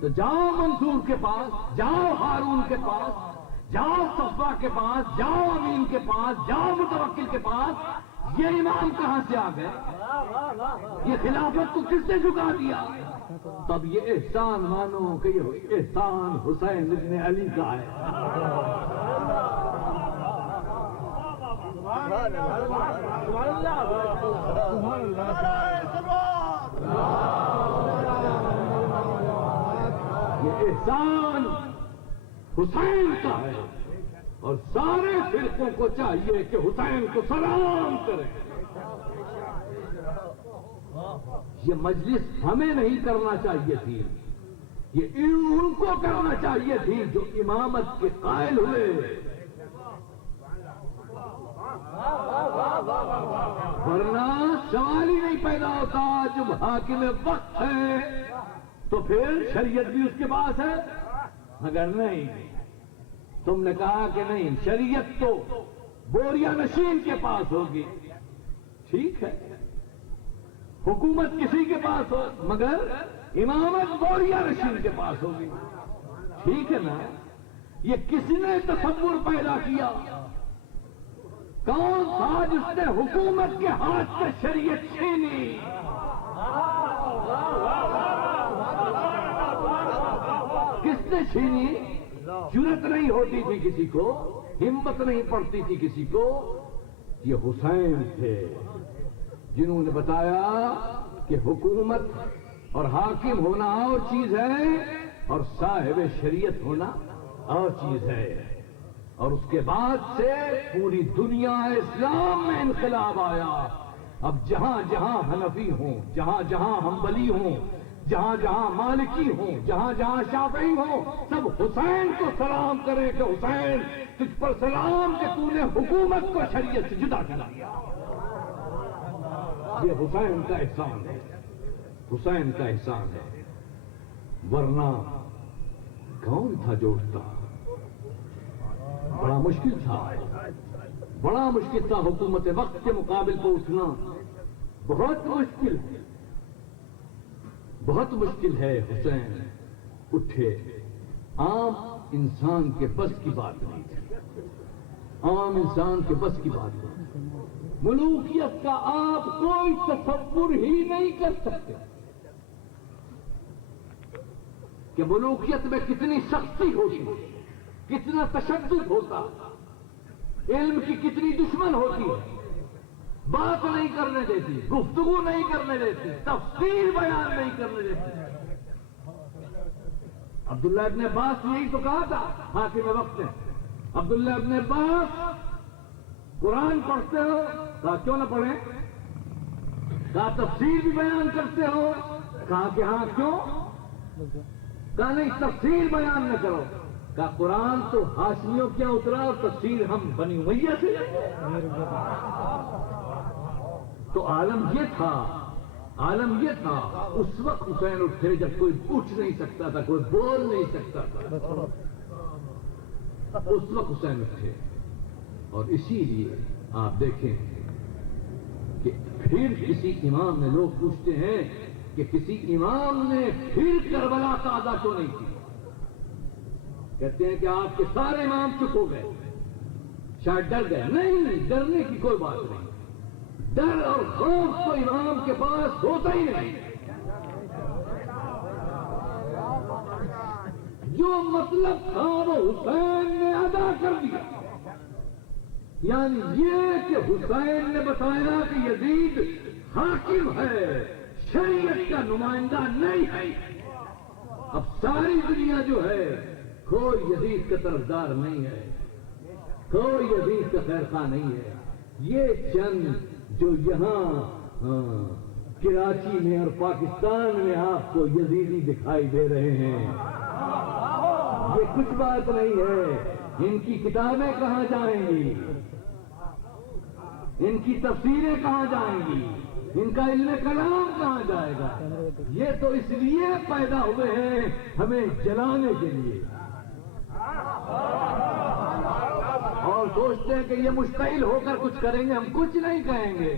تو جاؤ منصور کے پاس، جاؤ ہارون کے پاس، جاؤ صفا کے پاس، جاؤ امین کے پاس، جاؤ متوکل کے پاس. یہ امام کہاں سے آ گئے؟ یہ خلافت کو کس نے جھکا دیا؟ تب یہ احسان مانو کہ یہ احسان حسین ابن علی کا ہے. یہ احسان حسین کا ہے اور سارے فرقوں کو چاہیے کہ حسین کو سلام کریں. یہ مجلس ہمیں نہیں کرنا چاہیے تھی، یہ ان کو کرنا چاہیے تھی جو امامت کے قائل ہوئے. ورنہ سوال ہی نہیں پیدا ہوتا. جب حاکم وقت ہے تو پھر شریعت بھی اس کے پاس ہے. مگر نہیں، تم نے کہا کہ نہیں، شریعت تو بوریا نشین کے پاس ہوگی. ٹھیک ہے، حکومت کسی کے پاس ہو مگر امامت بوریا نشین کے پاس ہوگی. ٹھیک ہے نا؟ یہ کس نے تصور پیدا کیا؟ کون تھا جس نے حکومت کے ہاتھ سے شریعت چھینی؟ کس نے چھینی؟ جرأت نہیں ہوتی تھی کسی کو، ہمت نہیں پڑتی تھی کسی کو. یہ حسین تھے جنہوں نے بتایا کہ حکومت اور حاکم ہونا اور چیز ہے اور صاحب شریعت ہونا اور چیز ہے. اور اس کے بعد سے پوری دنیا اسلام میں انقلاب آیا. اب جہاں جہاں حنفی ہوں، جہاں جہاں حنبلی ہوں، جہاں جہاں مالکی ہوں، جہاں جہاں شافعی ہوں، سب حسین کو سلام کریں کہ حسین تجھ پر سلام کہ تو نے حکومت کو شریعت سے جدا کر دیا. یہ حسین کا احسان ہے، حسین کا احسان ہے. ورنہ کون تھا جوڑتا؟ بڑا مشکل تھا، بڑا مشکل تھا. حکومت وقت کے مقابل پہ اٹھنا بہت مشکل ہے، بہت مشکل ہے. حسین اٹھے. عام انسان کے بس کی بات نہیں تھی، عام انسان کے بس کی بات نہیں. ملوکیت کا آپ کوئی تصور ہی نہیں کر سکتے کہ ملوکیت میں کتنی سختی ہوتی، کتنا تشدد ہوتا، علم کی کتنی دشمن ہوتی ہے. بات نہیں کرنے دیتی، گفتگو نہیں کرنے دیتی، تفصیل بیان نہیں کرنے دیتی. عبداللہ ابن عباس نے یہی تو کہا تھا حاکم وقت نے. عبداللہ ابن عباس قرآن پڑھتے ہو؟ کہا کیوں نہ پڑھیں. کہا تفصیل بھی بیان کرتے ہو؟ کہا کہ ہاں کیوں. کہا نہیں تفصیل بیان نہ کرو. کہا قرآن تو ہاشمیوں کیا اترا اور تفصیل ہم بنی امیہ سے. تو عالم یہ تھا، عالم یہ تھا. اس وقت حسین اٹھے جب کوئی پوچھ نہیں سکتا تھا، کوئی بول نہیں سکتا تھا. اس وقت حسین اٹھے. اور اسی لیے آپ دیکھیں کہ پھر کسی امام نے، لوگ پوچھتے ہیں کہ کسی امام نے پھر کربلا تازہ کیوں نہیں کی. کہتے ہیں کہ آپ کے سارے امام چپ ہو گئے، شاید ڈر گئے. نہیں، ڈرنے کی کوئی بات نہیں. ڈر اور خوف تو امام کے پاس ہوتا ہی نہیں. جو مطلب تھا وہ حسین نے ادا کر دیا. یعنی یہ کہ حسین نے بتایا کہ یزید حاکم ہے، شریعت کا نمائندہ نہیں ہے. اب ساری دنیا جو ہے کوئی یزید کا طرفدار نہیں ہے، کوئی یزید کا خیر خواہ نہیں ہے. یہ چند جو یہاں کراچی میں اور پاکستان میں آپ کو یزیدی دکھائی دے رہے ہیں، یہ کچھ بات نہیں ہے. ان کی کتابیں کہاں جائیں گی؟ ان کی تفسیریں کہاں جائیں گی؟ ان کا علم کلام کہاں جائے گا؟ یہ تو اس لیے پیدا ہوئے ہیں ہمیں جلانے کے لیے، اور سوچتے ہیں کہ یہ مشتعل ہو کر کچھ کریں گے. ہم کچھ نہیں کہیں گے،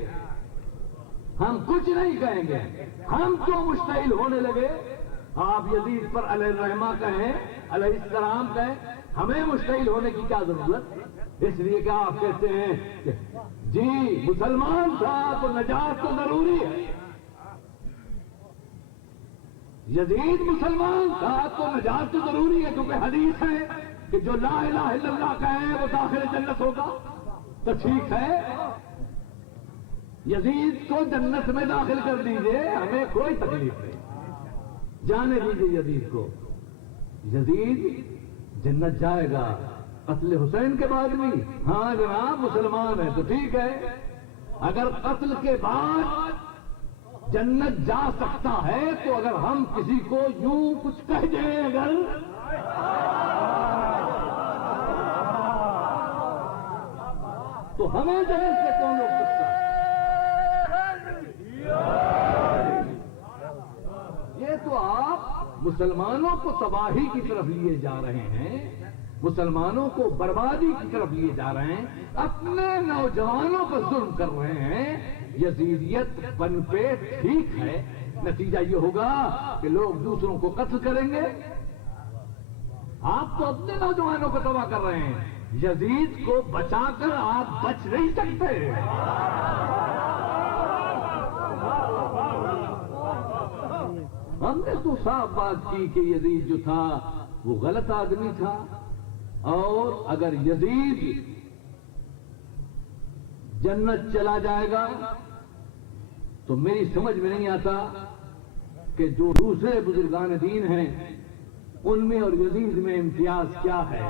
ہم کچھ نہیں کہیں گے. ہم تو مشتعل ہونے لگے. آپ یزید پر علیہ الرحمہ کہیں، علیہ السلام کہیں، ہمیں مشتعل ہونے کی کیا ضرورت؟ اس لیے کہ آپ کہتے ہیں کہ جی مسلمان تھا تو نجات تو ضروری ہے. یزید مسلمان تھا تو نجات تو ضروری ہے، کیونکہ حدیث ہے کہ جو لا الہ الا اللہ کہے وہ داخل جنت ہوگا. تو ٹھیک ہے، یزید کو جنت میں داخل کر دیجئے، ہمیں کوئی تکلیف نہیں، جانے دیجئے یزید کو. یزید جنت جائے گا قتل حسین کے بعد بھی. ہاں جناب مسلمان ہے تو ٹھیک ہے. اگر قتل کے بعد جنت جا سکتا ہے تو اگر ہم کسی کو یوں کچھ کہہ دیں، اگر تو ہمیں جنت سے کون روک سکتا ہے؟ یہ تو آپ مسلمانوں کو تباہی کی طرف لیے جا رہے ہیں، مسلمانوں کو بربادی کی طرف لیے جا رہے ہیں، اپنے نوجوانوں پر ظلم کر رہے ہیں. یزیدیت بن پہ ٹھیک ہے، نتیجہ یہ ہوگا کہ لوگ دوسروں کو قتل کریں گے. آپ تو اپنے نوجوانوں کو تباہ کر رہے ہیں، یزید کو بچا کر آپ بچ نہیں سکتے. ہم نے تو صاف بات کی کہ یزید جو تھا وہ غلط آدمی تھا، اور اگر یزید جنت چلا جائے گا تو میری سمجھ میں نہیں آتا کہ جو دوسرے بزرگان دین ہیں ان میں اور یزید میں امتیاز کیا ہے.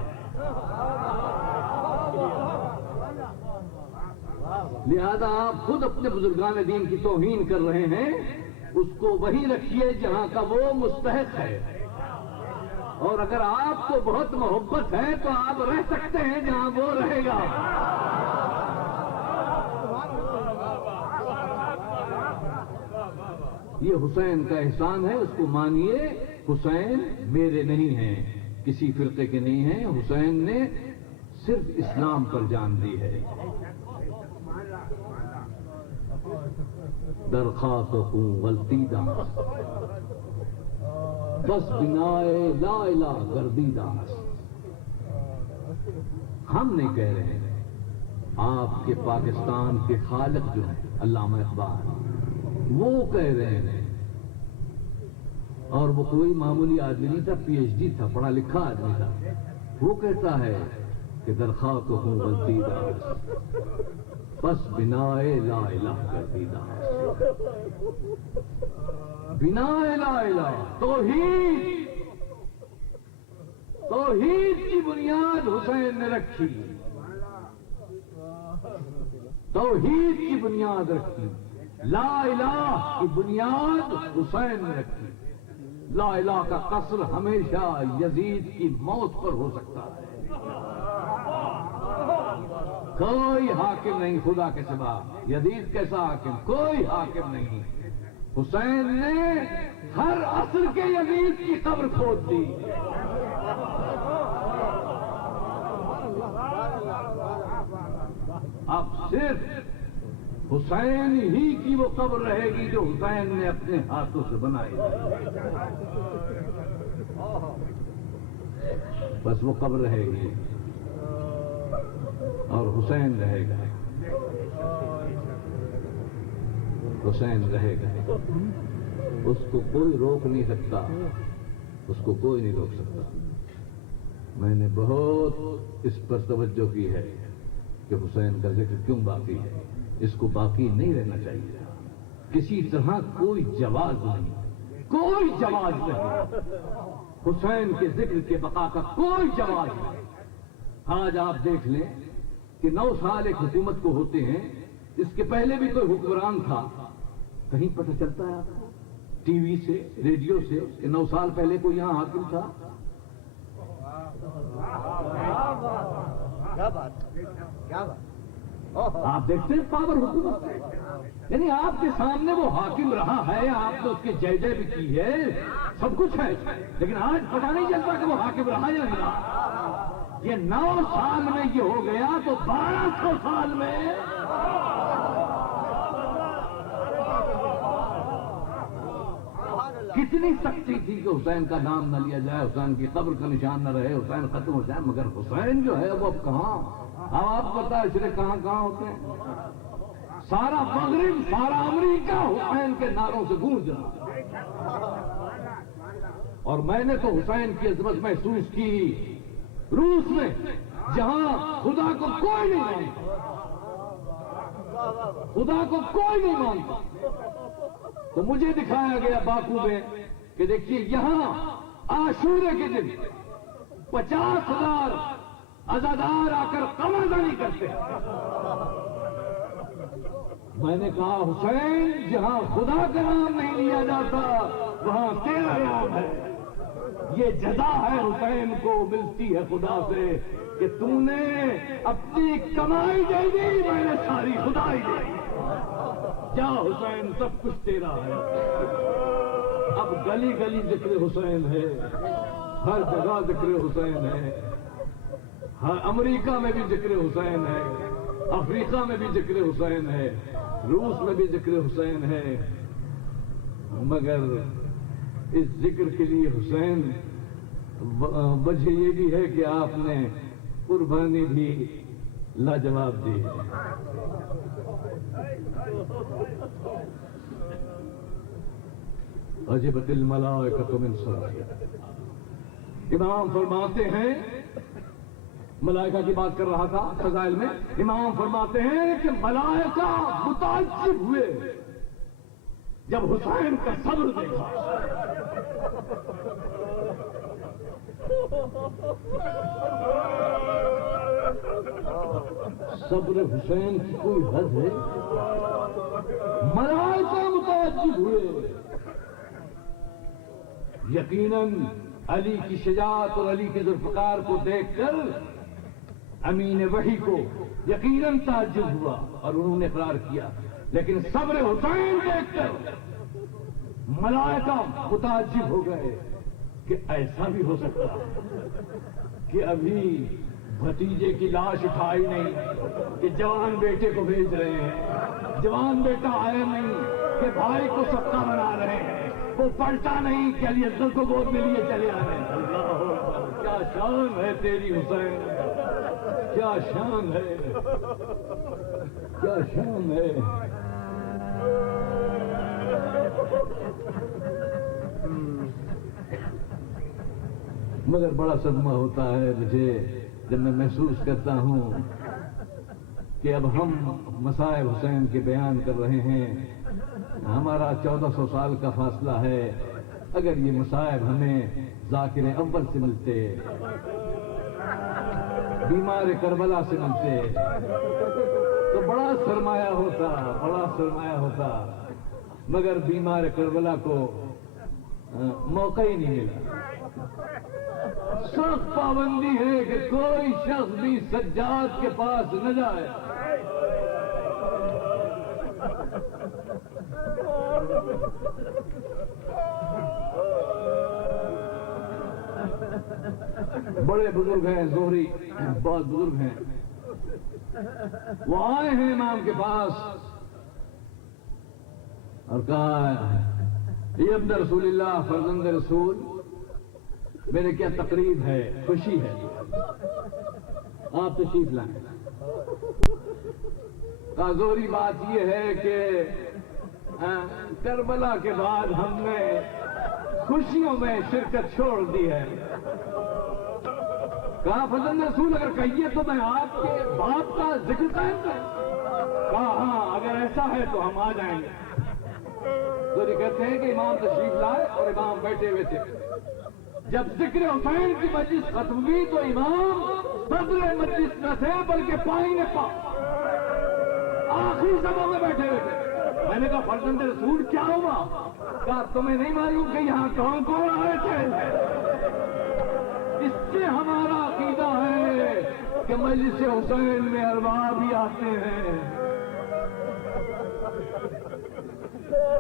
لہذا آپ خود اپنے بزرگان دین کی توہین کر رہے ہیں، اس کو وہیں رکھیے جہاں کا وہ مستحق ہے، اور اگر آپ کو بہت محبت ہے تو آپ رہ سکتے ہیں جہاں وہ رہے گا۔ یہ حسین کا احسان ہے، اس کو مانیے۔ حسین میرے نہیں ہیں، کسی فرقے کے نہیں ہیں، حسین نے صرف اسلام پر جان دی ہے۔ درخواست ہوں غلطی داس، بس بنائے لا الہ گردی داس۔ ہم نہیں کہہ رہے ہیں، آپ کے پاکستان کے خالق جو ہیں علامہ اقبال، وہ کہہ رہے ہیں، اور وہ کوئی معمولی آدمی نہیں تھا، پی ایچ ڈی تھا، پڑھا لکھا آدمی تھا۔ وہ کہتا ہے کہ درخواست ہوں غلطی داس، بس بنائے لا الہ گردی داس۔ بنائے لا الہ، توحید کی بنیاد حسین نے رکھی، توحید کی بنیاد رکھی، لا الہ کی بنیاد حسین نے رکھی۔ لا الہ کا قصر ہمیشہ یزید کی موت پر ہو سکتا ہے۔ کوئی حاکم نہیں خدا کے سوا، یزید کیسا حاکم؟ کوئی حاکم نہیں۔ حسین نے ہر عصر کے یزید کی قبر کھود دی۔ اب صرف حسین ہی کی وہ قبر رہے گی جو حسین نے اپنے ہاتھوں سے بنائی، بس وہ قبر رہے گی اور حسین رہے گا، حسین رہے گا۔ اس کو کوئی روک نہیں سکتا، اس کو کوئی نہیں روک سکتا۔ میں نے بہت اس پر توجہ کی ہے کہ حسین کا ذکر کیوں باقی ہے، اس کو باقی نہیں رہنا چاہیے۔ کسی طرح کوئی جواز نہیں، کوئی جواز نہیں، حسین کے ذکر کے بقا کا کوئی جواز نہیں۔ آج آپ دیکھ لیں کہ 9 سال ایک حکومت کو ہوتے ہیں، اس کے پہلے بھی کوئی حکمران تھا، کہیں پتہ چلتا ہے آپ کو ٹی وی سے، ریڈیو سے کہ 9 سال پہلے کوئی یہاں حاکم تھا؟ آپ دیکھتے ہیں پاور حکومت، یعنی آپ کے سامنے وہ حاکم رہا ہے، آپ نے اس کی جے بھی کی ہے، سب کچھ ہے، لیکن آج پتہ نہیں چلتا کہ وہ حاکم رہا یا نہیں رہا۔ یہ 9 سال میں یہ ہو گیا تو 1200 سال میں کتنی سختی تھی کہ حسین کا نام نہ لیا جائے، حسین کی قبر کا نشان نہ رہے، حسین ختم ہو جائے، مگر حسین جو ہے وہ اب کہاں؟ آپ پتا عشرے کہاں کہاں ہوتے ہیں؟ سارا مغرب، سارا امریکہ حسین کے نعروں سے گونج رہا۔ اور میں نے تو حسین کی عظمت محسوس کی روس میں، جہاں خدا کو کوئی نہیں مانتا، خدا کو کوئی نہیں مانتا، تو مجھے دکھایا گیا باکو میں کہ دیکھیے یہاں عاشورے کے دن 50,000 عزادار آ کر قمازانی کرتے ہیں۔ میں نے کہا حسین، جہاں خدا کا نام نہیں لیا جاتا وہاں تیرا نام ہے۔ یہ جزا ہے حسین کو ملتی ہے خدا سے کہ تم نے اپنی کمائی دے دی، میں نے ساری خدائی دے دی۔ جا حسین، سب کچھ تیرا ہے۔ اب گلی گلی ذکر حسین ہے، ہر جگہ ذکر حسین ہے، ہر امریکہ میں بھی ذکر حسین ہے، افریقہ میں بھی ذکر حسین ہے، روس میں بھی ذکر حسین ہے، مگر اس ذکر کے لیے حسین وجہ یہ بھی ہے کہ آپ نے قربانی بھی لاجواب دی ہے۔ عجبت الملائکۃ من صنعتہ، امام فرماتے ہیں، ملائکہ کی بات کر رہا تھا فضائل میں، امام فرماتے ہیں کہ ملائکہ متعجب ہوئے جب حسین کا صبر دیکھا۔ صبر حسین کی کوئی حد ہے؟ ملائکہ متعجب ہوئے. یقیناً علی کی شجاعت اور علی کے ذوالفقار کو دیکھ کر امین وحی کو یقیناً تعجب ہوا اور انہوں نے اقرار کیا، لیکن صبر حسین دیکھ کر ملائکہ متعجب ہو گئے کہ ایسا بھی ہو سکتا کہ ابھی بھتیجے کی لاش اٹھائی نہیں کہ جوان بیٹے کو بھیج رہے ہیں، جوان بیٹا آیا نہیں کہ بھائی کو سبقہ بنا رہے ہیں، وہ پلٹا نہیں کہ علی اصغر کو گود میں لیے چلے آ رہے ہیں. اللہ، کیا شان ہے تیری حسین، کیا شان ہے، کیا شان ہے. مگر بڑا صدمہ ہوتا ہے مجھے جب میں محسوس کرتا ہوں کہ اب ہم مصائب حسین کے بیان کر رہے ہیں. ہمارا 1400 سال کا فاصلہ ہے. اگر یہ مصائب ہمیں ذاکر اول سے ملتے، بیمار کربلا سے ملتے تو بڑا سرمایہ ہوتا، بڑا سرمایہ ہوتا. مگر بیمار کربلا کو موقع ہی نہیں ملا. سخت پابندی ہے کہ کوئی شخص بھی سجاد کے پاس نہ جائے. بڑے بزرگ ہیں زہری، بہت بزرگ ہیں، وہ آئے ہیں امام کے پاس اور کہا یہ ابن رسول اللہ، فرزند رسول، میرے کیا تقریب ہے، خوشی ہے، آپ تشریف لائیں. زہری بات یہ ہے کہ کربلا کے بعد ہم نے خوشیوں میں شرکت چھوڑ دی ہے. کہا فرزند رسول اگر کہیے تو میں آپ کے باپ کا ذکر قائم کروں. کہا ہاں اگر ایسا ہے تو ہم آ جائیں گے. زہری کہتے ہیں کہ امام تشریف لائے اور امام بیٹھے ہوئے تھے. جب ذکر حسین کی مجلس ختم ہوئی تو امام صدر مجلس نہ تھے بلکہ پائیں پا آخری سبھا میں بیٹھے ہوئے تھے. میں نے کہا فرزند رسول کیا ہوا؟ کہا تمہیں نہیں معلوم کہ یہاں کون کون آئے تھے؟ اس سے ہمارا عقیدہ ہے کہ مجلس حسین میں ارباب بھی آتے ہیں.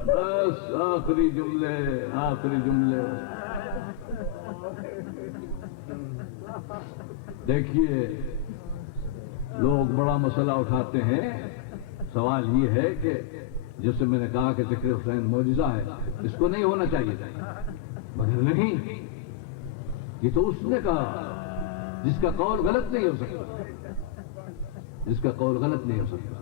بس آخری جملے، آخری جملے. دیکھیے لوگ بڑا مسئلہ اٹھاتے ہیں. سوال یہ ہے کہ جس سے میں نے کہا کہ ذکر حسین معجزہ ہے، اس کو نہیں ہونا چاہیے، مگر نہیں، یہ تو اس نے کہا جس کا قول غلط نہیں ہو سکتا، جس کا قول غلط نہیں ہو سکتا.